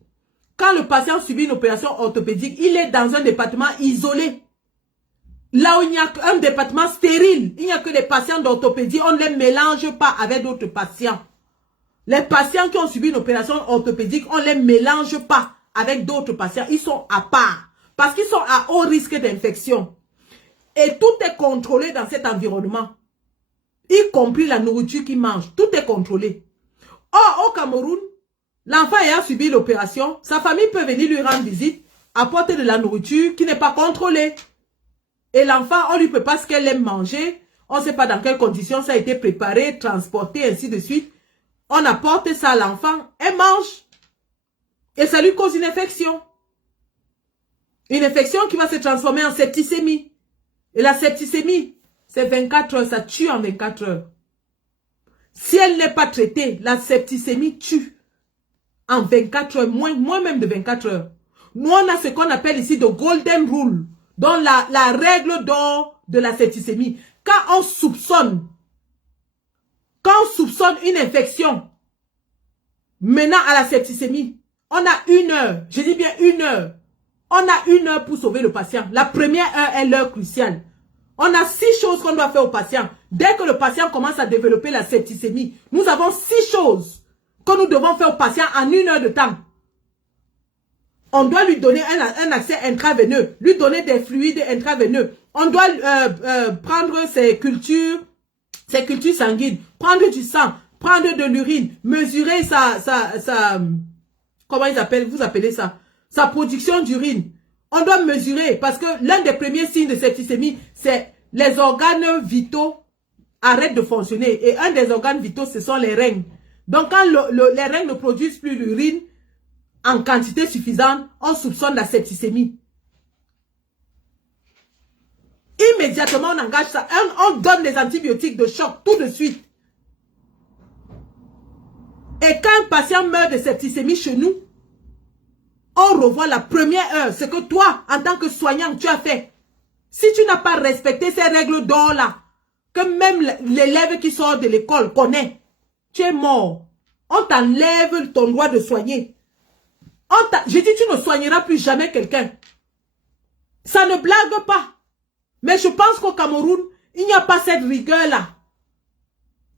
quand le patient subit une opération orthopédique, il est dans un département isolé. Là où il n'y a qu'un département stérile, il n'y a que des patients d'orthopédie, on ne les mélange pas avec d'autres patients. Les patients qui ont subi une opération orthopédique, on ne les mélange pas avec d'autres patients. Ils sont à part. Parce qu'ils sont à haut risque d'infection. Et tout est contrôlé dans cet environnement. Y compris la nourriture qu'ils mangent. Tout est contrôlé. Or, au Cameroun, l'enfant ayant subi l'opération, sa famille peut venir lui rendre visite, apporter de la nourriture qui n'est pas contrôlée. Et l'enfant, on ne lui peut pas ce qu'elle aime manger. On ne sait pas dans quelles conditions ça a été préparé, transporté, ainsi de suite. On apporte ça à l'enfant, elle mange. Et ça lui cause une infection. Une infection qui va se transformer en septicémie. Et la septicémie, c'est 24 heures, ça tue en 24 heures. Si elle n'est pas traitée, la septicémie tue en 24 heures, moins même de 24 heures. Nous, on a ce qu'on appelle ici le golden rule, donc la règle d'or de la septicémie. Quand on soupçonne une infection menant à la septicémie, on a 1 heure, je dis bien 1 heure. On a 1 heure pour sauver le patient. La première heure est l'heure cruciale. On a 6 choses qu'on doit faire au patient. Dès que le patient commence à développer la septicémie, nous avons 6 choses que nous devons faire au patient en 1 heure de temps. On doit lui donner un accès intraveineux, lui donner des fluides intraveineux. On doit prendre ses cultures sanguines, prendre du sang, prendre de l'urine, mesurer comment vous appelez ça? Sa production d'urine. On doit mesurer parce que l'un des premiers signes de septicémie, c'est les organes vitaux arrêtent de fonctionner. Et un des organes vitaux, ce sont les reins. Donc, quand les reins ne produisent plus l'urine en quantité suffisante, on soupçonne la septicémie. Immédiatement, on engage ça. On donne des antibiotiques de choc tout de suite. Et quand un patient meurt de septicémie chez nous, on revoit la première heure, ce que toi, en tant que soignant, tu as fait. Si tu n'as pas respecté ces règles d'or-là, que même l'élève qui sort de l'école connaît, tu es mort. On t'enlève ton droit de soigner. Je dis, tu ne soigneras plus jamais quelqu'un. Ça ne blague pas. Mais je pense qu'au Cameroun, il n'y a pas cette rigueur-là.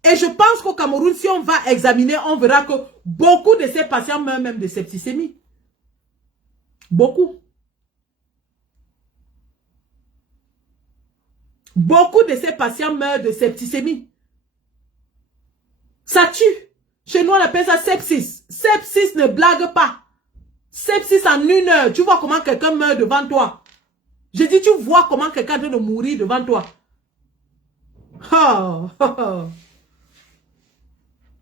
Et je pense qu'au Cameroun, si on va examiner, on verra que beaucoup de ces patients meurent même de septicémie. Beaucoup. Beaucoup de ces patients meurent de septicémie. Ça tue. Chez nous, on appelle ça sepsis. Sepsis ne blague pas. Sepsis en 1 heure. Tu vois comment quelqu'un meurt devant toi. Je dis, tu vois comment quelqu'un est en train de mourir devant toi. Oh, oh, oh.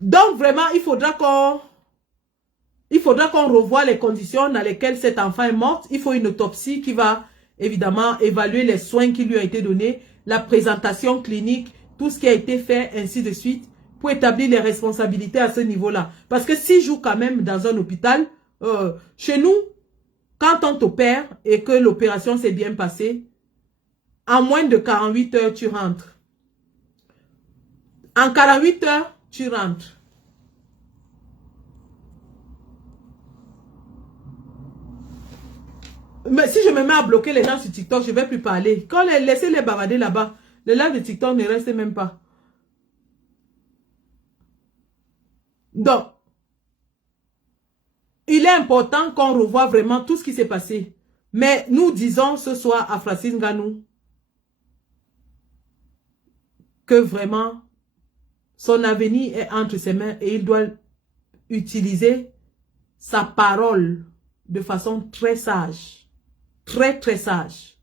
Donc, vraiment, il faudra qu'on revoie les conditions dans lesquelles cet enfant est mort. Il faut une autopsie qui va, évidemment, évaluer les soins qui lui ont été donnés, la présentation clinique, tout ce qui a été fait, ainsi de suite, pour établir les responsabilités à ce niveau-là. Parce que s'il joue quand même dans un hôpital, chez nous, quand on t'opère et que l'opération s'est bien passée, en moins de 48 heures, tu rentres. En 48 heures, tu rentres. Mais si je me mets à bloquer les gens sur TikTok, je ne vais plus parler. Quand laissez-les bavarder là-bas, le live de TikTok ne reste même pas. Donc, il est important qu'on revoie vraiment tout ce qui s'est passé. Mais nous disons ce soir à Francis Ngannou que vraiment son avenir est entre ses mains et il doit utiliser sa parole de façon très sage. Très, très sage.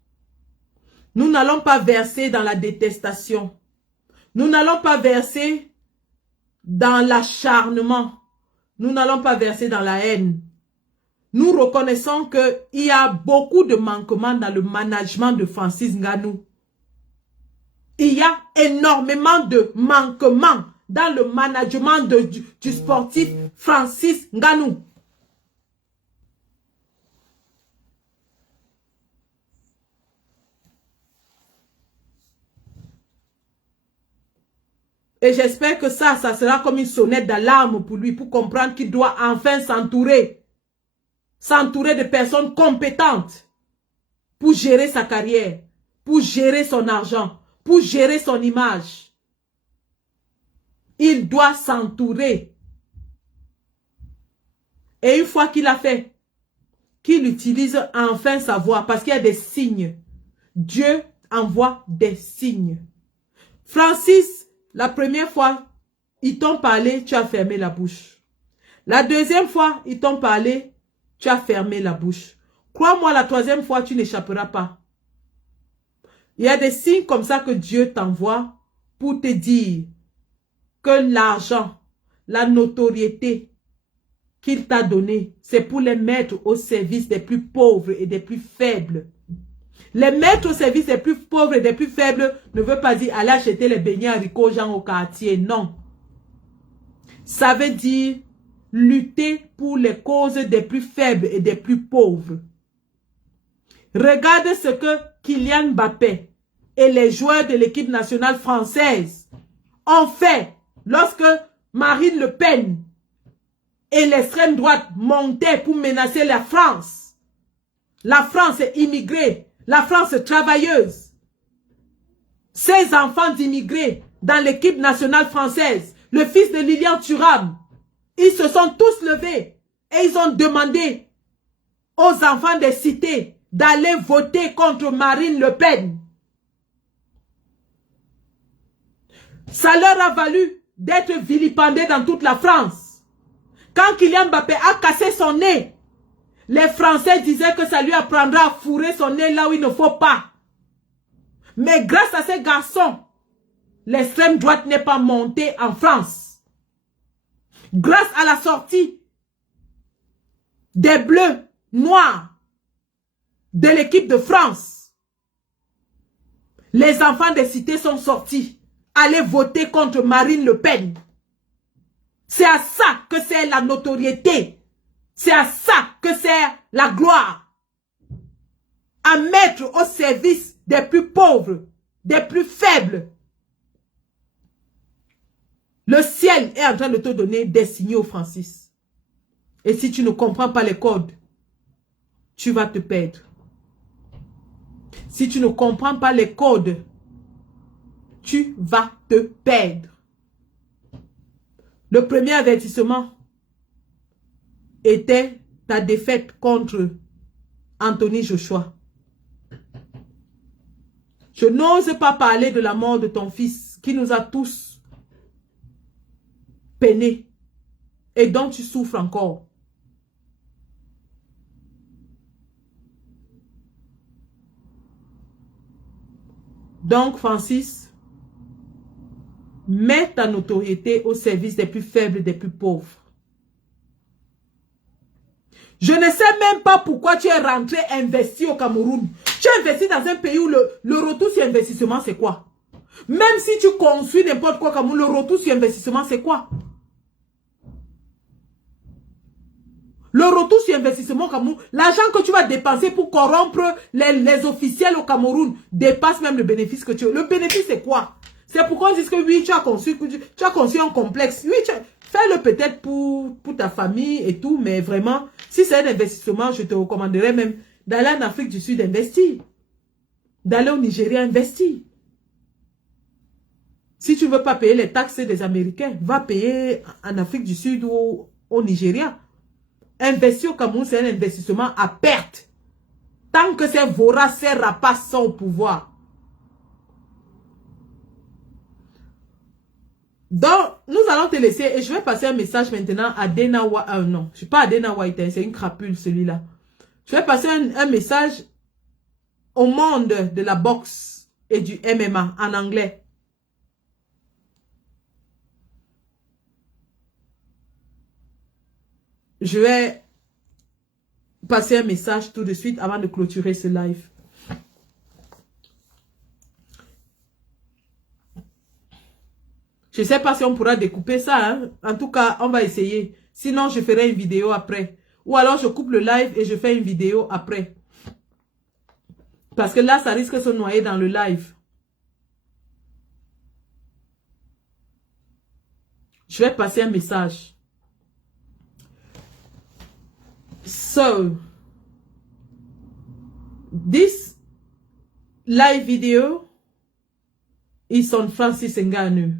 Nous n'allons pas verser dans la détestation. Nous n'allons pas verser dans l'acharnement. Nous n'allons pas verser dans la haine. Nous reconnaissons qu'il y a beaucoup de manquements dans le management de Francis Ngannou. Il y a énormément de manquements dans le management du sportif Francis Ngannou. Et j'espère que ça sera comme une sonnette d'alarme pour lui, pour comprendre qu'il doit enfin s'entourer. S'entourer de personnes compétentes pour gérer sa carrière, pour gérer son argent, pour gérer son image. Il doit s'entourer. Et une fois qu'il a fait, qu'il utilise enfin sa voix, parce qu'il y a des signes. Dieu envoie des signes. Francis, la première fois, ils t'ont parlé, tu as fermé la bouche. La deuxième fois, ils t'ont parlé, tu as fermé la bouche. Crois-moi, la troisième fois, tu n'échapperas pas. Il y a des signes comme ça que Dieu t'envoie pour te dire que l'argent, la notoriété qu'il t'a donné, c'est pour les mettre au service des plus pauvres et des plus faibles. Les mettre au service des plus pauvres et des plus faibles ne veut pas dire aller acheter les beignets haricots aux gens au quartier, non. Ça veut dire lutter pour les causes des plus faibles et des plus pauvres. Regarde ce que Kylian Mbappé et les joueurs de l'équipe nationale française ont fait lorsque Marine Le Pen et l'extrême droite montaient pour menacer la France. La France est immigrée. La France travailleuse. Ces enfants d'immigrés dans l'équipe nationale française, le fils de Lilian Thuram, ils se sont tous levés et ils ont demandé aux enfants des cités d'aller voter contre Marine Le Pen. Ça leur a valu d'être vilipendés dans toute la France. Quand Kylian Mbappé a cassé son nez, les Français disaient que ça lui apprendra à fourrer son nez là où il ne faut pas. Mais grâce à ces garçons, l'extrême droite n'est pas montée en France. Grâce à la sortie des Bleus noirs de l'équipe de France, les enfants des cités sont sortis, aller voter contre Marine Le Pen. C'est à ça que c'est la notoriété. C'est à ça que sert la gloire. À mettre au service des plus pauvres, des plus faibles. Le ciel est en train de te donner des signaux, Francis. Et si tu ne comprends pas les codes, tu vas te perdre. Si tu ne comprends pas les codes, tu vas te perdre. Le premier avertissement était ta défaite contre Anthony Joshua. Je n'ose pas parler de la mort de ton fils qui nous a tous peinés et dont tu souffres encore. Donc, Francis, mets ta notoriété au service des plus faibles, des plus pauvres. Je ne sais même pas pourquoi tu es rentré investi au Cameroun. Tu es investi dans un pays où le retour sur investissement, c'est quoi? Même si tu construis n'importe quoi au Cameroun, le retour sur investissement, c'est quoi? Le retour sur investissement au Cameroun, l'argent que tu vas dépenser pour corrompre les officiels au Cameroun dépasse même le bénéfice que tu as. Le bénéfice, c'est quoi? C'est pourquoi on dit que oui, tu as construit un complexe. Oui, fais-le peut-être pour ta famille et tout, mais vraiment, si c'est un investissement, je te recommanderais même d'aller en Afrique du Sud investir. D'aller au Nigeria investir. Si tu ne veux pas payer les taxes des Américains, va payer en Afrique du Sud ou au Nigeria. Investir au Cameroun, c'est un investissement à perte. Tant que ces voraces, ces rapaces sont au pouvoir. Donc, nous allons te laisser et je vais passer un message maintenant à Dana White. Non, je ne suis pas à Dana White, hein, c'est une crapule celui-là. Je vais passer un message au monde de la boxe et du MMA en anglais. Je vais passer un message tout de suite avant de clôturer ce live. Je ne sais pas si on pourra découper ça. Hein? En tout cas, on va essayer. Sinon, je ferai une vidéo après. Ou alors, je coupe le live et je fais une vidéo après. Parce que là, ça risque de se noyer dans le live. Je vais passer un message. So, this live video is on Francis Ngannou.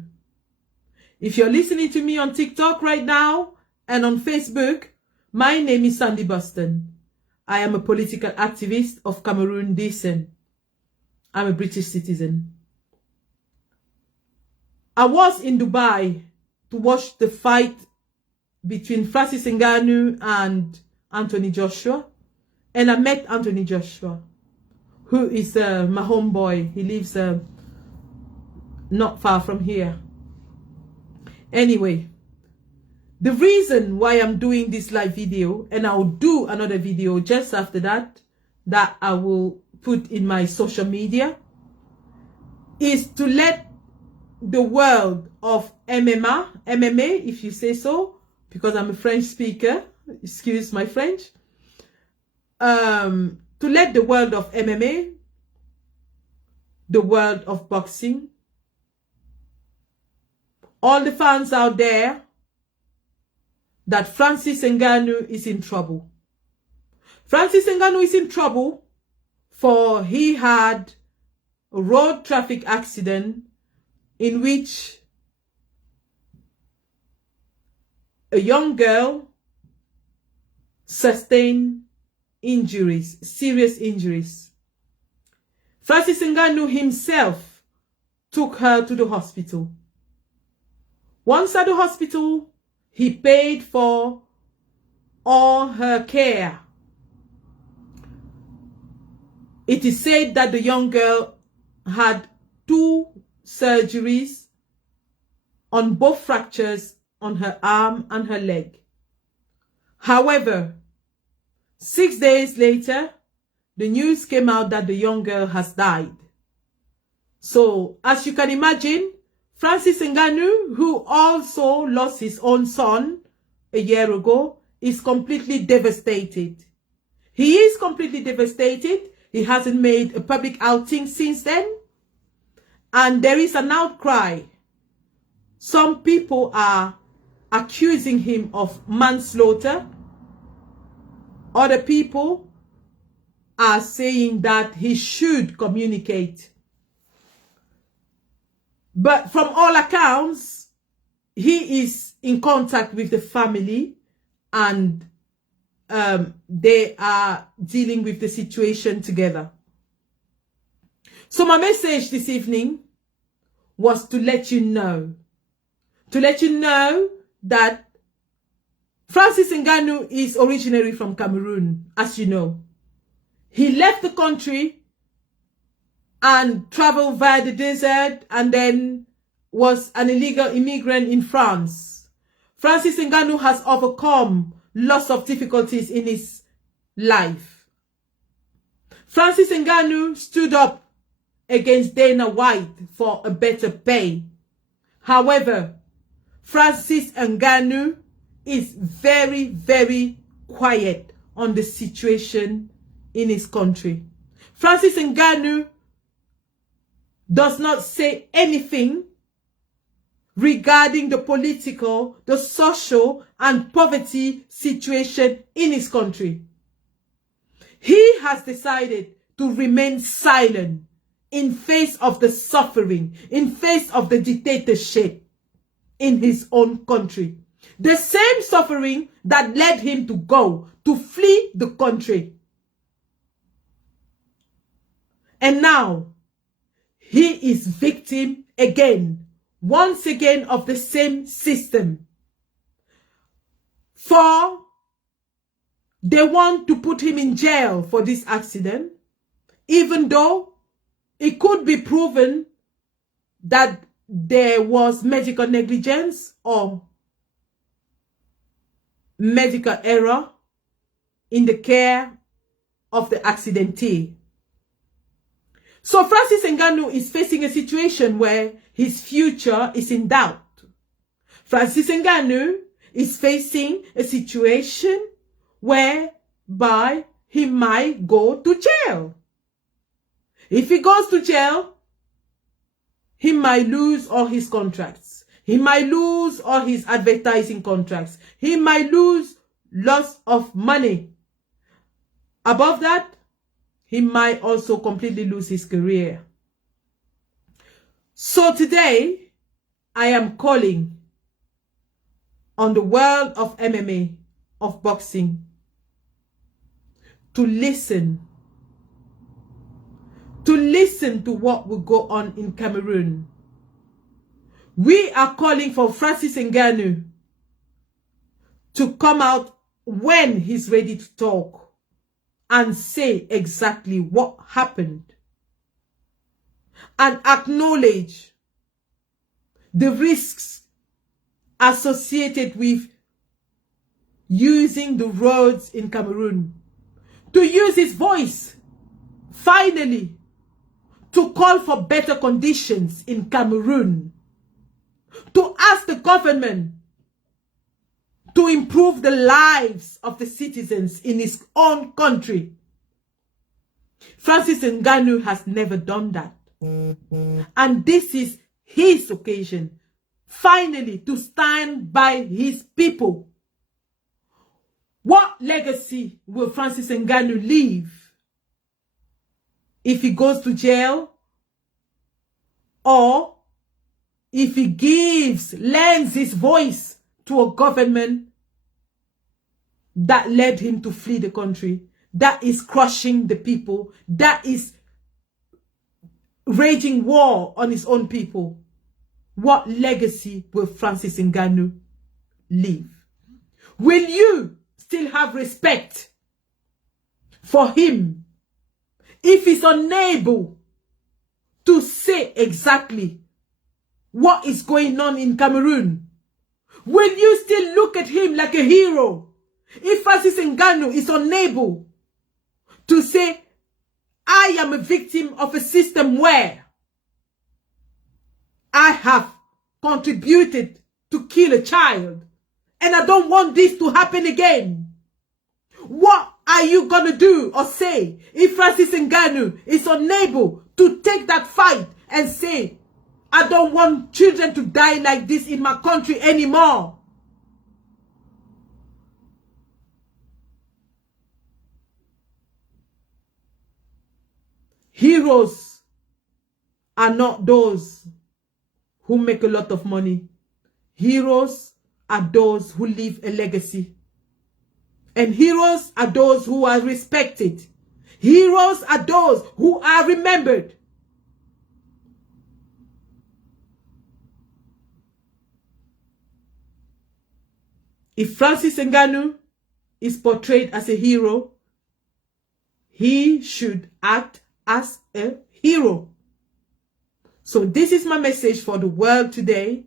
If you're listening to me on TikTok right now and on Facebook, my name is Sandy Boston. I am a political activist of Cameroon descent. I'm a British citizen. I was in Dubai to watch the fight between Francis Ngannou and Anthony Joshua. And I met Anthony Joshua, who is my homeboy. He lives not far from here. Anyway, the reason why I'm doing this live video, and I'll do another video just after that I will put in my social media, is to let the world of MMA, if you say so, because I'm a French speaker, excuse my French, to let the world of MMA, the world of boxing, all the fans out there, that Francis Ngannou is in trouble. Francis Ngannou is in trouble for he had a road traffic accident in which a young girl sustained injuries, serious injuries. Francis Ngannou himself took her to the hospital. Once at the hospital, he paid for all her care. It is said that the young girl had 2 surgeries on both fractures on her arm and her leg. However, 6 days later, the news came out that the young girl has died. So, as you can imagine, Francis Ngannou, who also lost his own son a year ago, is completely devastated. He is completely devastated. He hasn't made a public outing since then. And there is an outcry. Some people are accusing him of manslaughter. Other people are saying that he should communicate. But from all accounts, he is in contact with the family and they are dealing with the situation together. So my message this evening was to let you know that Francis Ngannou is originally from Cameroon, as you know. He left the country and traveled via the desert and then was an illegal immigrant in France. Francis Ngannou has overcome lots of difficulties in his life. Francis Ngannou stood up against Dana White for a better pay. However, Francis Ngannou is very, very quiet on the situation in his country. Francis Ngannou does not say anything regarding the political, the social, and poverty situation in his country. He has decided to remain silent in face of the suffering, in face of the dictatorship in his own country. The same suffering that led him to flee the country. And now, he is victim again, once again, of the same system. For they want to put him in jail for this accident, even though it could be proven that there was medical negligence or medical error in the care of the accidentee. So Francis Ngannou is facing a situation where his future is in doubt. Francis Ngannou is facing a situation whereby he might go to jail. If he goes to jail, he might lose all his contracts. He might lose all his advertising contracts. He might lose lots of money. Above that, he might also completely lose his career. So today, I am calling on the world of MMA, of boxing, to listen to what will go on in Cameroon. We are calling for Francis Ngannou to come out when he's ready to talk and say exactly what happened and acknowledge the risks associated with using the roads in Cameroon, to use his voice finally to call for better conditions in Cameroon, to ask the government to improve the lives of the citizens in his own country. Francis Ngannou has never done that. And this is his occasion, finally, to stand by his people. What legacy will Francis Ngannou leave if he goes to jail, or if he lends his voice to a government that led him to flee the country, that is crushing the people, that is raging war on his own people? What legacy will Francis Ngannou leave? Will you still have respect for him if he's unable to say exactly what is going on in Cameroon? Will you still look at him like a hero if Francis Ngannou is unable to say, I am a victim of a system where I have contributed to kill a child and I don't want this to happen again? What are you going to do or say if Francis Ngannou is unable to take that fight and say, I don't want children to die like this in my country anymore? Heroes are not those who make a lot of money. Heroes are those who leave a legacy. And heroes are those who are respected. Heroes are those who are remembered. If Francis Ngannou is portrayed as a hero, he should act as a hero. So this is my message for the world today.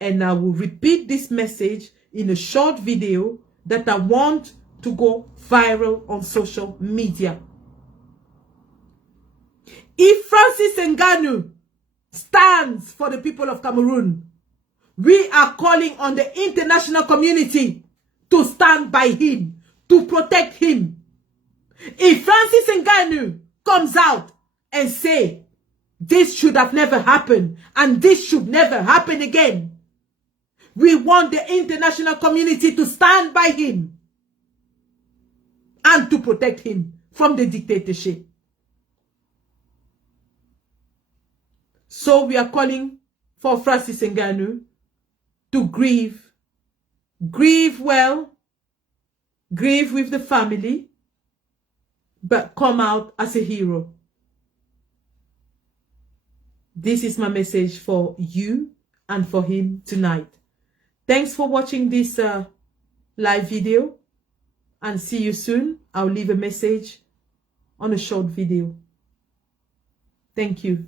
And I will repeat this message in a short video that I want to go viral on social media. If Francis Ngannou stands for the people of Cameroon, we are calling on the international community to stand by him, to protect him. If Francis Ngannou comes out and say, this should have never happened and this should never happen again, we want the international community to stand by him and to protect him from the dictatorship. So we are calling for Francis Ngannou to grieve. Grieve well. Grieve with the family. But come out as a hero. This is my message for you and for him tonight. Thanks for watching this live video. And see you soon. I'll leave a message on a short video. Thank you.